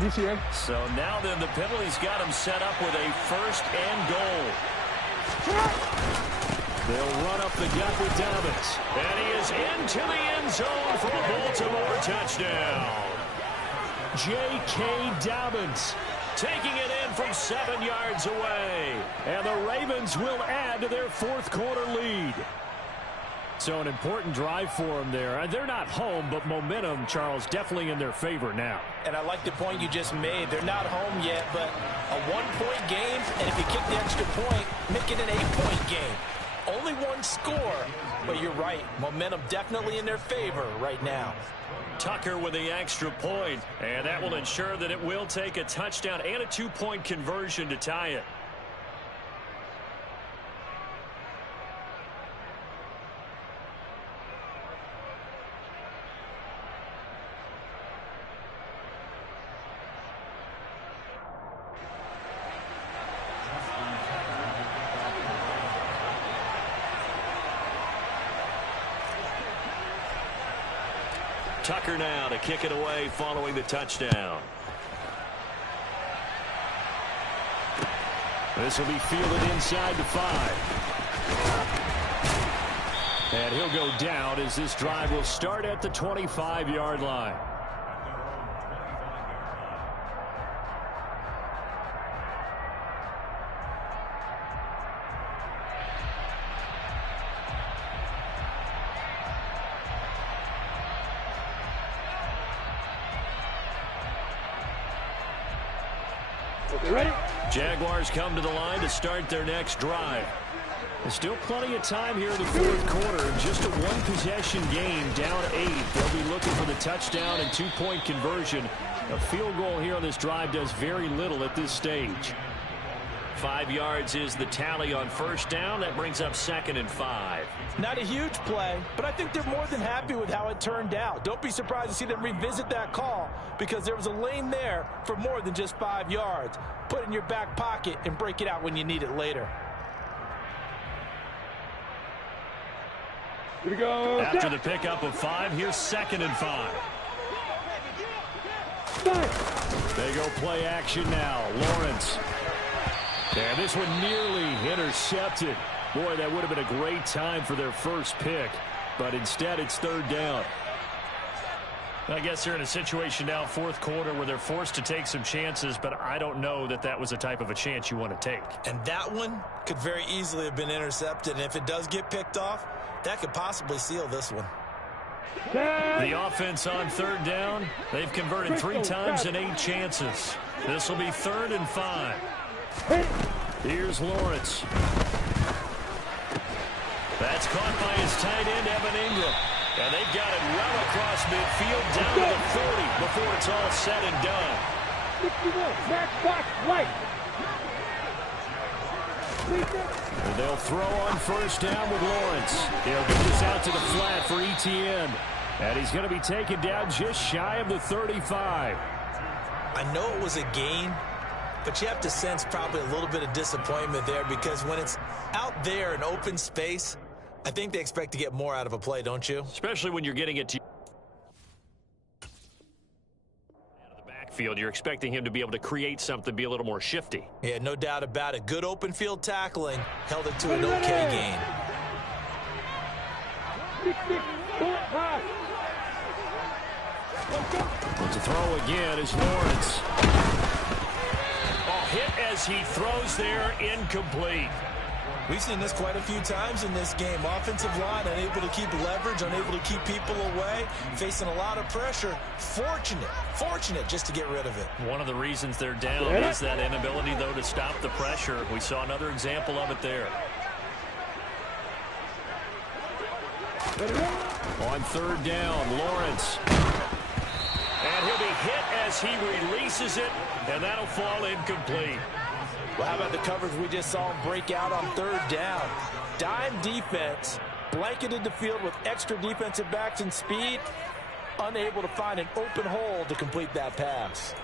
DCM. So now then the penalty's got him set up with a 1st and goal. They'll run up the gut with Dobbins. And he is into the end zone for a Baltimore touchdown. J.K. Dobbins taking it in from 7 yards away. And the Ravens will add to their 4th quarter lead. So an important drive for them there. They're not home, but momentum, Charles, definitely in their favor now. And I like the point you just made. They're not home yet, but a 1-point game, and if you kick the extra point, make it an 8-point game. Only one score, but you're right. Momentum definitely in their favor right now. Tucker with the extra point, and that will ensure that it will take a touchdown and a 2-point conversion to tie it. Tucker now to kick it away following the touchdown. This will be fielded inside the 5. And he'll go down as this drive will start at the 25-yard line. You ready? Jaguars come to the line to start their next drive. There's still plenty of time here in the fourth quarter. Just a one-possession game, down 8. They'll be looking for the touchdown and two-point conversion. A field goal here on this drive does very little at this stage. 5 yards is the tally on first down. That brings up 2nd and 5. Not a huge play, but I think they're more than happy with how it turned out. Don't be surprised to see them revisit that call because there was a lane there for more than just 5 yards. Put it in your back pocket and break it out when you need it later. Here we go. After the pickup of 5, here's 2nd and 5. They go play action now. Lawrence. And this one nearly intercepted. Boy, that would have been a great time for their first pick. But instead, it's 3rd down. I guess they're in a situation now, fourth quarter, where they're forced to take some chances, but I don't know that that was the type of a chance you want to take. And that one could very easily have been intercepted. And if it does get picked off, that could possibly seal this one. The offense on 3rd down, they've converted 3 times in 8 chances. This will be 3rd and 5. Here's Lawrence. That's caught by his tight end, Evan Ingram. And they've got it well across midfield down to the 40 before it's all said and done. 61, back, box, right. And they'll throw on first down with Lawrence. He'll get this out to the flat for Etienne. And he's going to be taken down just shy of the 35. I know it was a gain, but you have to sense probably a little bit of disappointment there because when it's out there in open space, I think they expect to get more out of a play, don't you? Especially when you're getting it to the backfield. You're expecting him to be able to create something, be a little more shifty. Yeah, no doubt about it. Good open field tackling. Held it to an okay gain. To throw again is Lawrence. Hit as he throws there, incomplete. We've seen this quite a few times in this game. Offensive line unable to keep leverage, unable to keep people away, facing a lot of pressure. Fortunate just to get rid of it. One of the reasons they're down is that inability, though, to stop the pressure. We saw another example of it there. On 3rd down, Lawrence. And he'll be hit as he releases it, and that'll fall incomplete. Well, how about the coverage we just saw him break out on 3rd down? Dime defense, blanketed the field with extra defensive backs and speed, unable to find an open hole to complete that pass.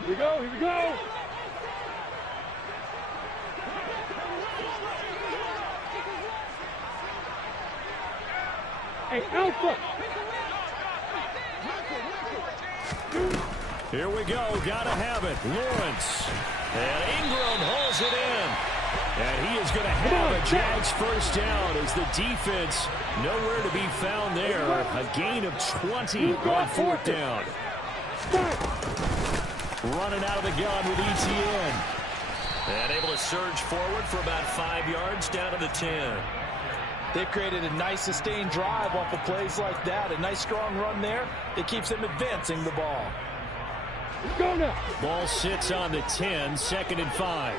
Here we go, here we go. Hey, Alpha. Here we go, gotta have it. Lawrence. And Ingram holds it in. And he is going to have a Jags first down as the defense nowhere to be found there. A gain of 20 on 4th down. Running out of the gun with Etienne. And able to surge forward for about 5 yards down to the 10. They've created a nice sustained drive off of plays like that. A nice strong run there that keeps them advancing the ball. Go now. Ball sits on the 10, 2nd and 5.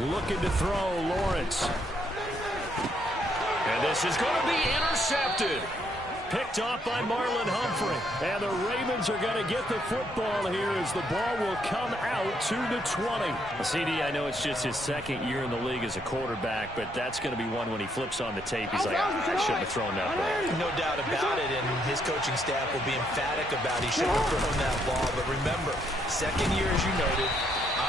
Looking to throw, Lawrence. And this is going to be intercepted. Picked off by Marlon Humphrey. And the Ravens are going to get the football here as the ball will come out to the 20. CD, I know it's just his 2nd year in the league as a quarterback, but that's going to be one when he flips on the tape. He's like, I shouldn't have thrown that ball. No doubt about it, and his coaching staff will be emphatic about he shouldn't have thrown that ball. But remember, 2nd year, as you noted,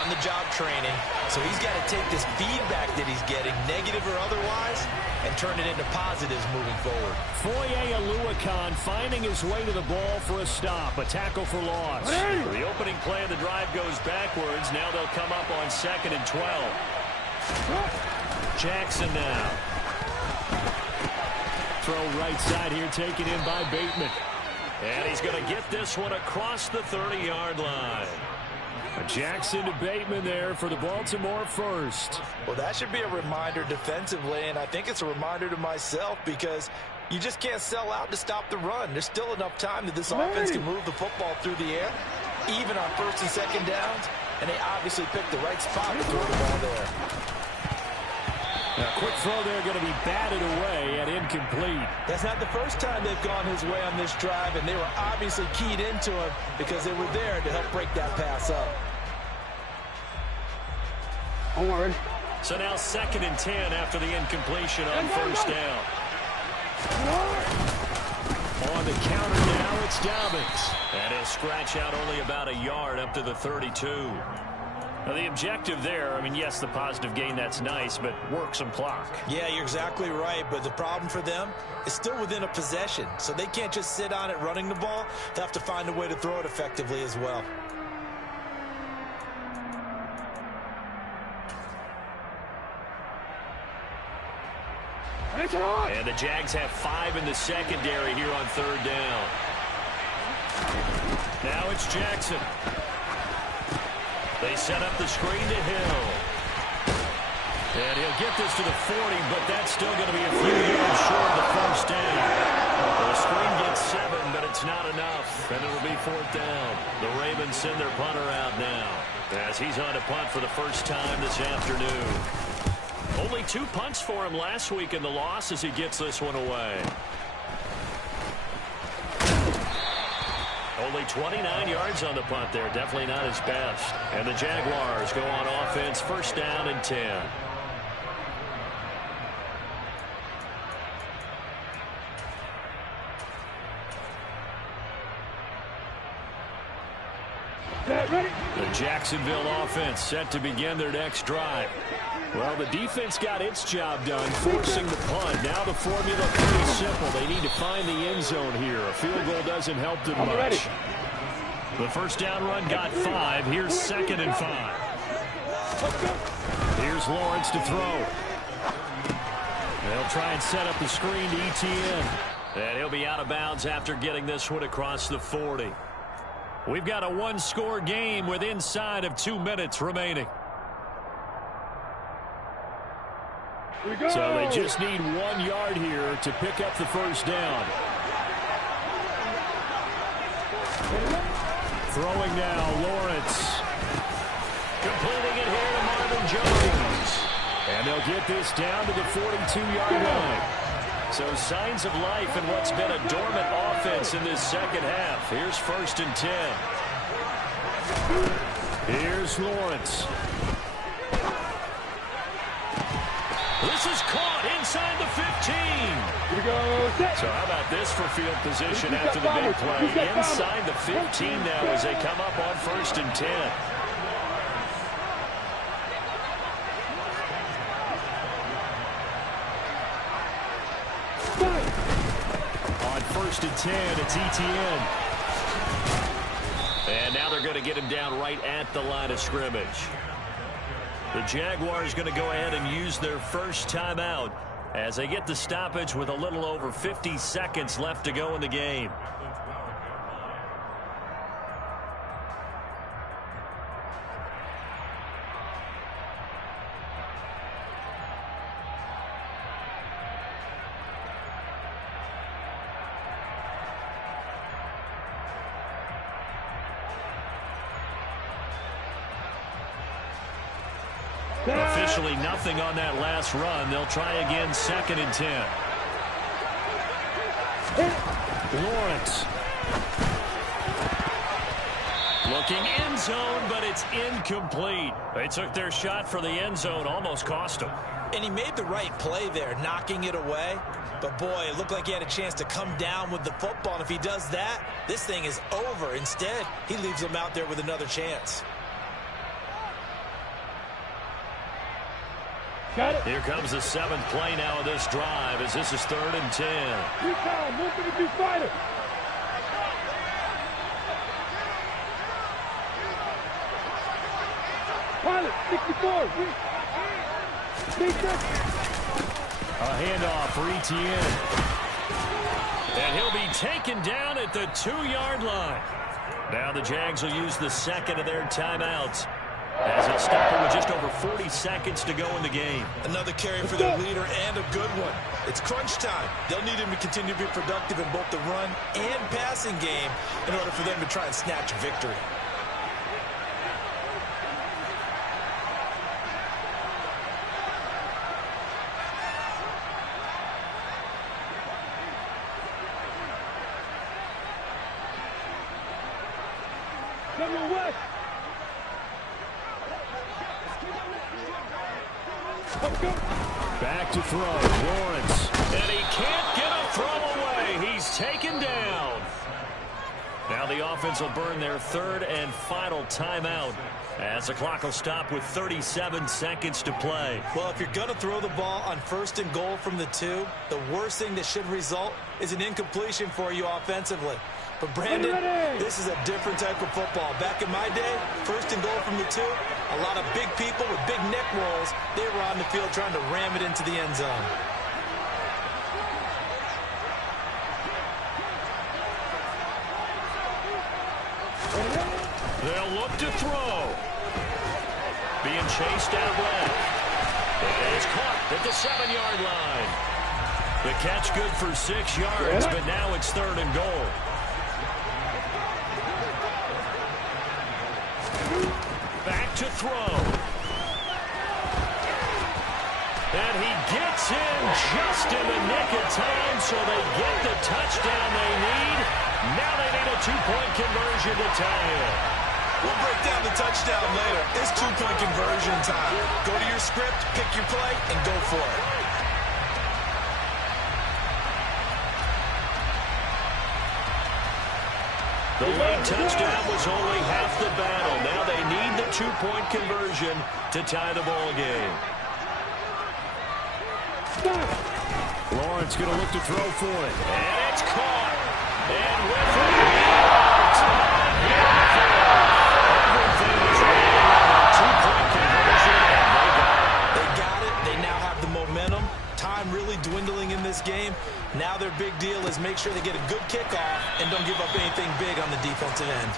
on-the-job training. So he's got to take this feedback that he's getting, negative or otherwise, and turn it into positives moving forward. Foye Oluokun finding his way to the ball for a stop. A tackle for loss. The opening play of the drive goes backwards. Now they'll come up on 2nd and 12. Jackson now. Throw right side here taken in by Bateman. And he's going to get this one across the 30-yard line. Jackson to Bateman there for the Baltimore first. Well, that should be a reminder defensively, and I think it's a reminder to myself because you just can't sell out to stop the run. There's still enough time that this offense can move the football through the air, even on first and second downs, and they obviously picked the right spot to throw the ball there. A quick throw there going to be batted away and incomplete. That's not the first time they've gone his way on this drive, and they were obviously keyed into him because they were there to help break that pass up. Don't worry. So now 2nd and 10 after the incompletion on first down. On the counter now, it's Dobbins. And he'll scratch out only about a yard up to the 32. Now, the objective there, I mean, yes, the positive gain, that's nice, but work some clock. Yeah, you're exactly right, but the problem for them is still within a possession, so they can't just sit on it running the ball. They have to find a way to throw it effectively as well. And the Jags have 5 in the secondary here on 3rd down. Now it's Jackson. They set up the screen to Hill. And he'll get this to the 40, but that's still going to be a few yards short of the first down. The screen gets 7, but it's not enough, and it'll be 4th down. The Ravens send their punter out now as he's on to punt for the first time this afternoon. Only 2 punts for him last week in the loss as he gets this one away. Only 29 yards on the punt there. Definitely not his best. And the Jaguars go on offense, 1st down and 10. Ready? The Jacksonville offense set to begin their next drive. Well, the defense got its job done, forcing the punt. Now the formula pretty simple. They need to find the end zone here. A field goal doesn't help them much. The first down run got 5. Here's 2nd and 5. Here's Lawrence to throw. They'll try and set up the screen to ETN. And he'll be out of bounds after getting this one across the 40. We've got a 1-score game with inside of 2 minutes remaining. So they just need 1 yard here to pick up the first down. Throwing now, Lawrence. Completing it here to Marvin Jones. And they'll get this down to the 42-yard line. So signs of life in what's been a dormant offense in this second half. Here's 1st and 10. Here's Lawrence. This is caught inside the 15. Here we go. Set. So how about this for field position after the big play? Inside the 15 now as they come up on 1st and 10. On 1st and 10, it's ETN. And now they're going to get him down right at the line of scrimmage. The Jaguars going to go ahead and use their first timeout as they get the stoppage with a little over 50 seconds left to go in the game. Officially nothing on that last run. They'll try again, 2nd and 10. Lawrence. Looking end zone, but it's incomplete. They took their shot for the end zone, almost cost them. And he made the right play there, knocking it away. But, boy, it looked like he had a chance to come down with the football. And if he does that, this thing is over. Instead, he leaves him out there with another chance. Got it. Here comes the 7th play now of this drive as this is 3rd and 10. You down. Move to the deep fighter. Pilot, 64. A handoff for ETN. And he'll be taken down at the 2-yard line. Now the Jags will use the second of their timeouts as it's stopping with just over 40 seconds to go in the game. Another carry for their leader and a good one. It's crunch time. They'll need him to continue to be productive in both the run and passing game in order for them to try and snatch a victory. West. Back to throw, Lawrence. And he can't get a throw away. He's taken down. Now the offense will burn their third and final timeout as the clock will stop with 37 seconds to play. Well, if you're going to throw the ball on 1st and goal from the 2, the worst thing that should result is an incompletion for you offensively. But, Brandon, this is a different type of football. Back in my day, 1st and goal from the 2, a lot of big people with big neck rolls, they were on the field trying to ram it into the end zone. They'll look to throw. Being chased out left. And it's caught at the 7-yard line. The catch good for 6 yards, but now it's 3rd and goal. Back to throw. And he gets in just in the nick of time, so they get the touchdown they need. Now they need a 2-point conversion to tie it. We'll break down the touchdown later. It's 2-point conversion time. Go to your script, pick your play, and go for it. The late touchdown was only half the battle. Now they need the 2-point conversion to tie the ball game. Lawrence going to look to throw for it. And it's caught. And with it, everything is ready. 2-point conversion, and they got it. They got it. They now have the momentum. Time really dwindling in this game. Now their big deal is make sure they get a good kickoff and don't give up anything big on the defensive end.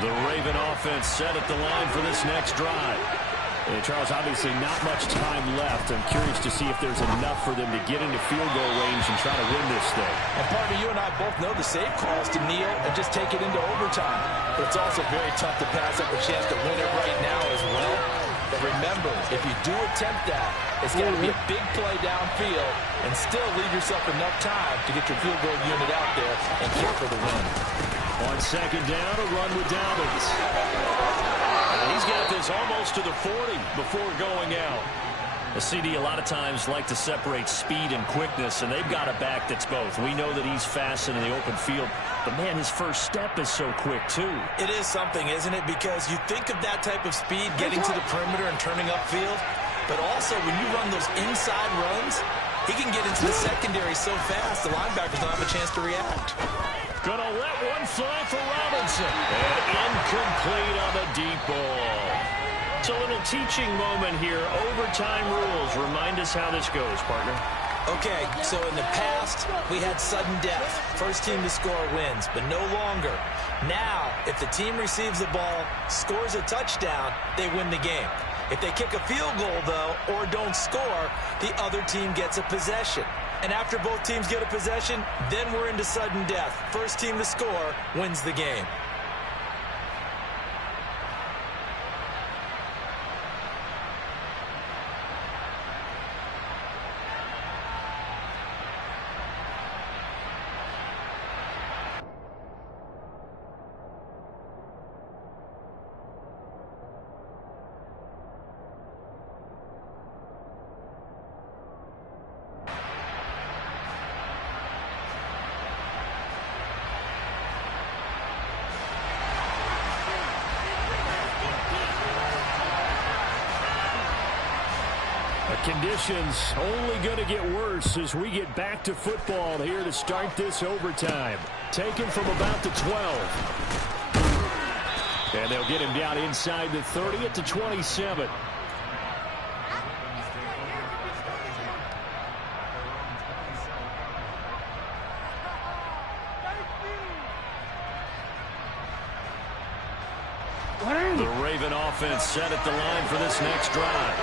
The Raven offense set at the line for this next drive. And Charles, obviously not much time left. I'm curious to see if there's enough for them to get into field goal range and try to win this thing. And partner, you and I both know the save calls to kneel and just take it into overtime. But it's also very tough to pass up a chance to win it right now as well. But remember, if you do attempt that, it's got to be a big play downfield and still leave yourself enough time to get your field goal unit out there and kick for the win. On 2nd down, a run with Dobbins. And he's got this almost to the 40 before going out. The CD a lot of times like to separate speed and quickness, and they've got a back that's both. We know that he's fast in the open field, but, man, his first step is so quick, too. It is something, isn't it? Because you think of that type of speed getting to the perimeter and turning upfield, but also when you run those inside runs, he can get into the secondary so fast the linebackers don't have a chance to react. Gonna let one fly for Robinson. And incomplete on the deep ball. It's a little teaching moment here. Overtime rules. Remind us how this goes, partner. Okay, so in the past, we had sudden death. First team to score wins, but no longer. Now, if the team receives the ball, scores a touchdown, they win the game. If they kick a field goal, though, or don't score, the other team gets a possession. And after both teams get a possession, then we're into sudden death. First team to score wins the game. conditions only going to get worse as we get back to football here to start this overtime. Taken from about the 12. And they'll get him down inside the 30 at the 27. The Raven offense set at the line for this next drive.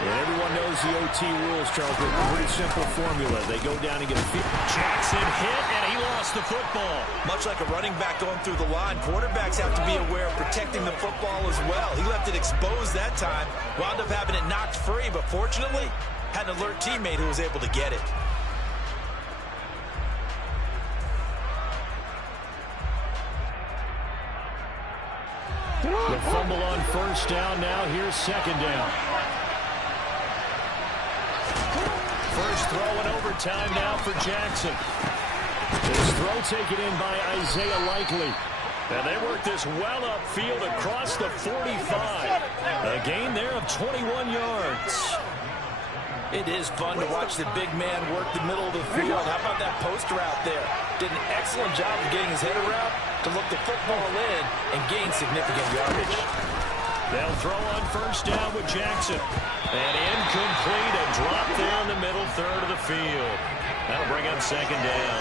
And everyone knows the OT rules, Charles, with a pretty simple formula. They go down and get a field. Jackson hit, and he lost the football. Much like a running back going through the line, quarterbacks have to be aware of protecting the football as well. He left it exposed that time, wound up having it knocked free, but fortunately, had an alert teammate who was able to get it. The fumble on first down. Now here's second down. First throw in overtime now for Jackson. This throw taken in by Isaiah Likely. And they work this well upfield across the 45. A gain there of 21 yards. It is fun to watch the big man work the middle of the field. How about that post route there? Did an excellent job of getting his head around to look the football in and gain significant yardage. They'll throw on first down with Jackson. And incomplete, a drop there in the middle third of the field. That'll bring up second down.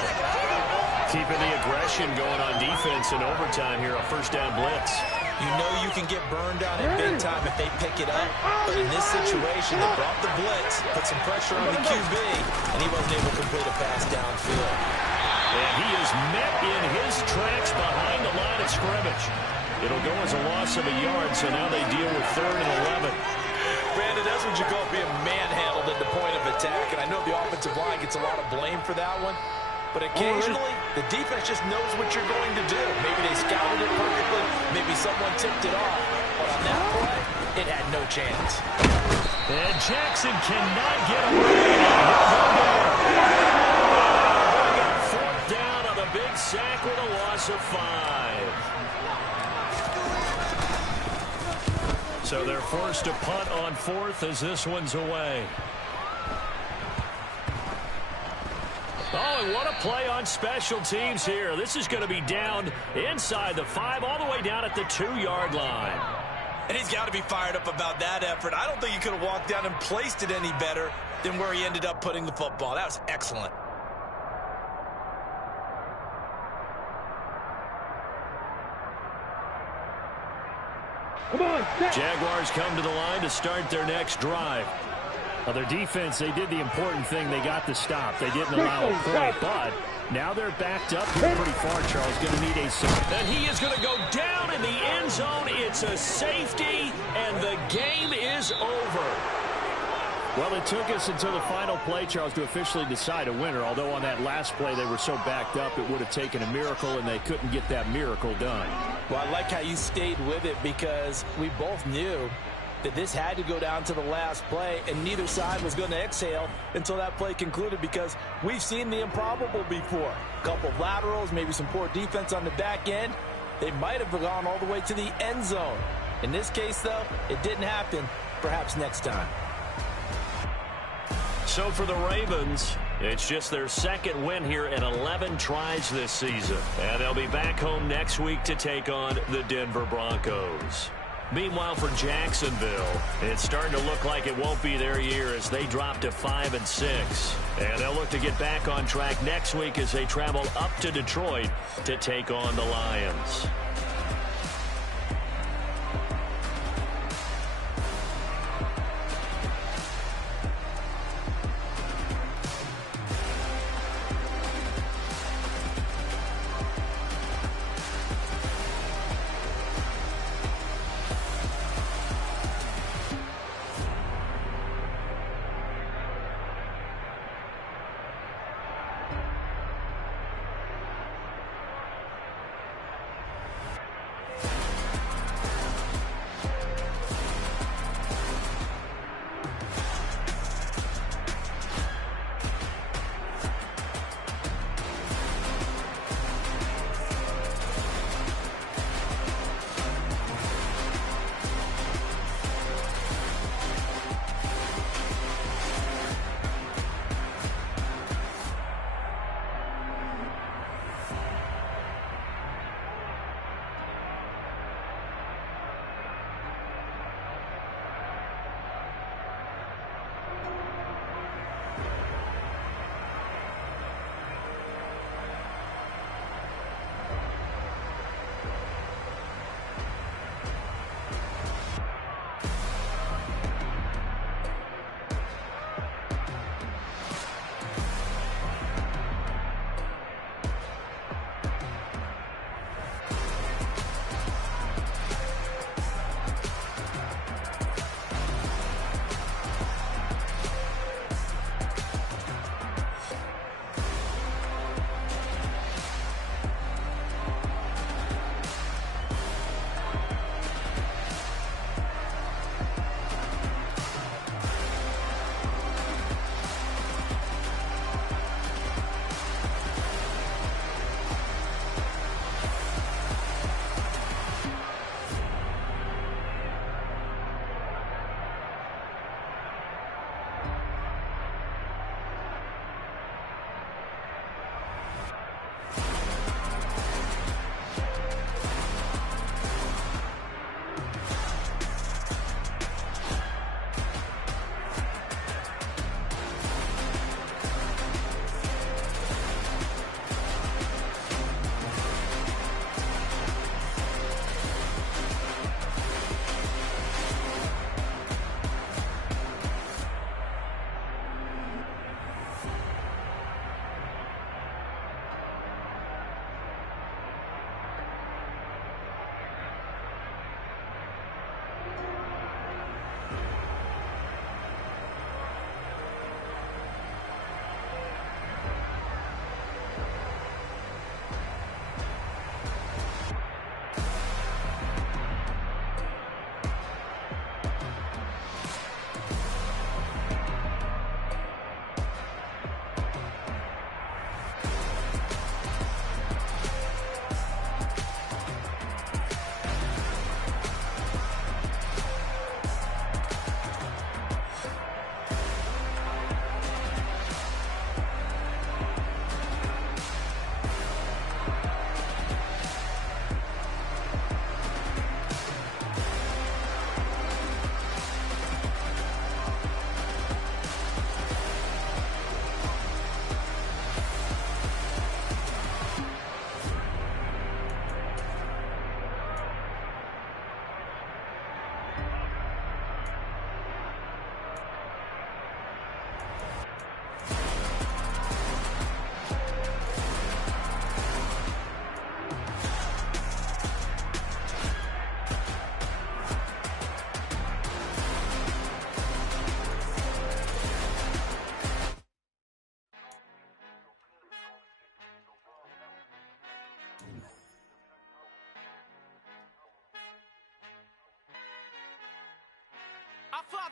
Keeping the aggression going on defense in overtime here, a first down blitz. You know you can get burned down at big time if they pick it up. But in this situation, they brought the blitz, put some pressure on the QB, and he wasn't able to complete a pass downfield. And he is met in his tracks behind the line of scrimmage. It'll go as a loss of a yard, so now they deal with 3rd and 11. Brandon, that's what you call being manhandled at the point of attack. And I know the offensive line gets a lot of blame for that one. But occasionally, the defense just knows what you're going to do. Maybe they scouted it perfectly. Maybe someone tipped it off. But on that play, it had no chance. And Jackson cannot get away. They got 4th down on the big sack with a loss of 5. So they're forced to punt on 4th as this one's away. Oh, and what a play on special teams here. This is going to be down inside the 5, all the way down at the 2-yard line. And he's got to be fired up about that effort. I don't think he could have walked down and placed it any better than where he ended up putting the football. That was excellent. Come on, Jaguars come to the line to start their next drive. Now, their defense, they did the important thing. They got the stop. They didn't allow a point, but now they're backed up here pretty far, Charles. Going to need a safety. And he is going to go down in the end zone. It's a safety, and the game is over. Well, it took us until the final play, Charles, to officially decide a winner, although on that last play they were so backed up it would have taken a miracle, and they couldn't get that miracle done. Well, I like how you stayed with it because we both knew that this had to go down to the last play, and neither side was going to exhale until that play concluded because we've seen the improbable before. A couple of laterals, maybe some poor defense on the back end. They might have gone all the way to the end zone. In this case, though, it didn't happen. Perhaps next time. So for the Ravens, it's just their 2nd win here in 11 tries this season. And they'll be back home next week to take on the Denver Broncos. Meanwhile, for Jacksonville, it's starting to look like it won't be their year as they drop to 5-6. And they'll look to get back on track next week as they travel up to Detroit to take on the Lions.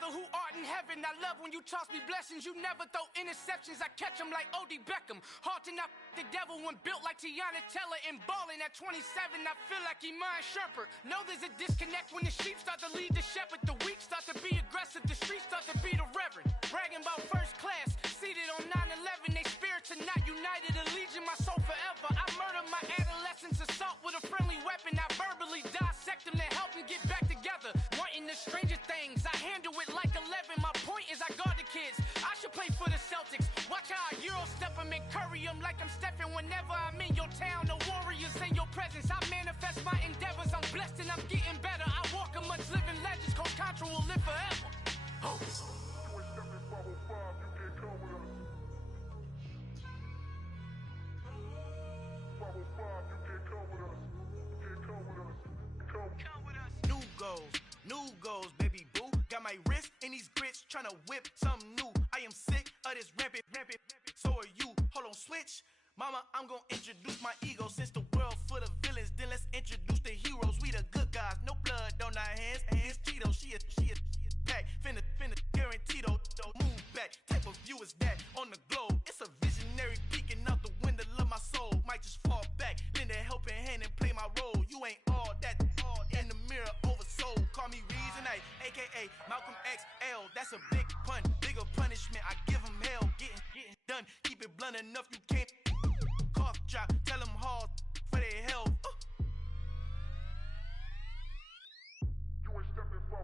Father who art in heaven, I love when you toss me blessings. You never throw interceptions, I catch them like O.D. Beckham. Hard to knock the devil when built like Tiana Teller and balling at 27. I feel like Iman Shumpert. Know there's a disconnect when the sheep start to lead the shepherd. The weak start to be aggressive, the streets start to be the reverend. Bragging about first class, seated on 9/11. They spirits are not united, a legion, my soul forever. I murder my adolescence, assault with a friendly weapon. I verbally dissect them to help them get back together. Wanting the stranger things, I handle it like 11. My point is I guard the kids. I should play for the Celtics. Watch how I Euro step them and curry them like I'm Stephen. Whenever I'm in your town, the Warriors in your presence. I manifest my endeavors. I'm blessed and I'm getting better. I walk amongst living legends. Coach Contra will live forever. New goals, baby boo. Got my wrist in these grits, tryna whip something new. I am sick of this rampant. So are you. Hold on, switch. Mama, I'm gonna introduce my ego. Since the world full of villains, then let's introduce the heroes. We the good guys, no blood on our hands. It's Tito, she is back. Finna, guaranteed, don't move back. Type of view is that on the globe. It's a visionary peeking out the window of my soul. Might just fall back, lend a helping hand and play my role. You ain't all that in the mirror oversold. Call me Reason, aka Malcolm XL. That's a big pun, bigger punishment. I give him hell, getting done. Keep it blunt enough, you can't cough drop. Tell them hard for their health.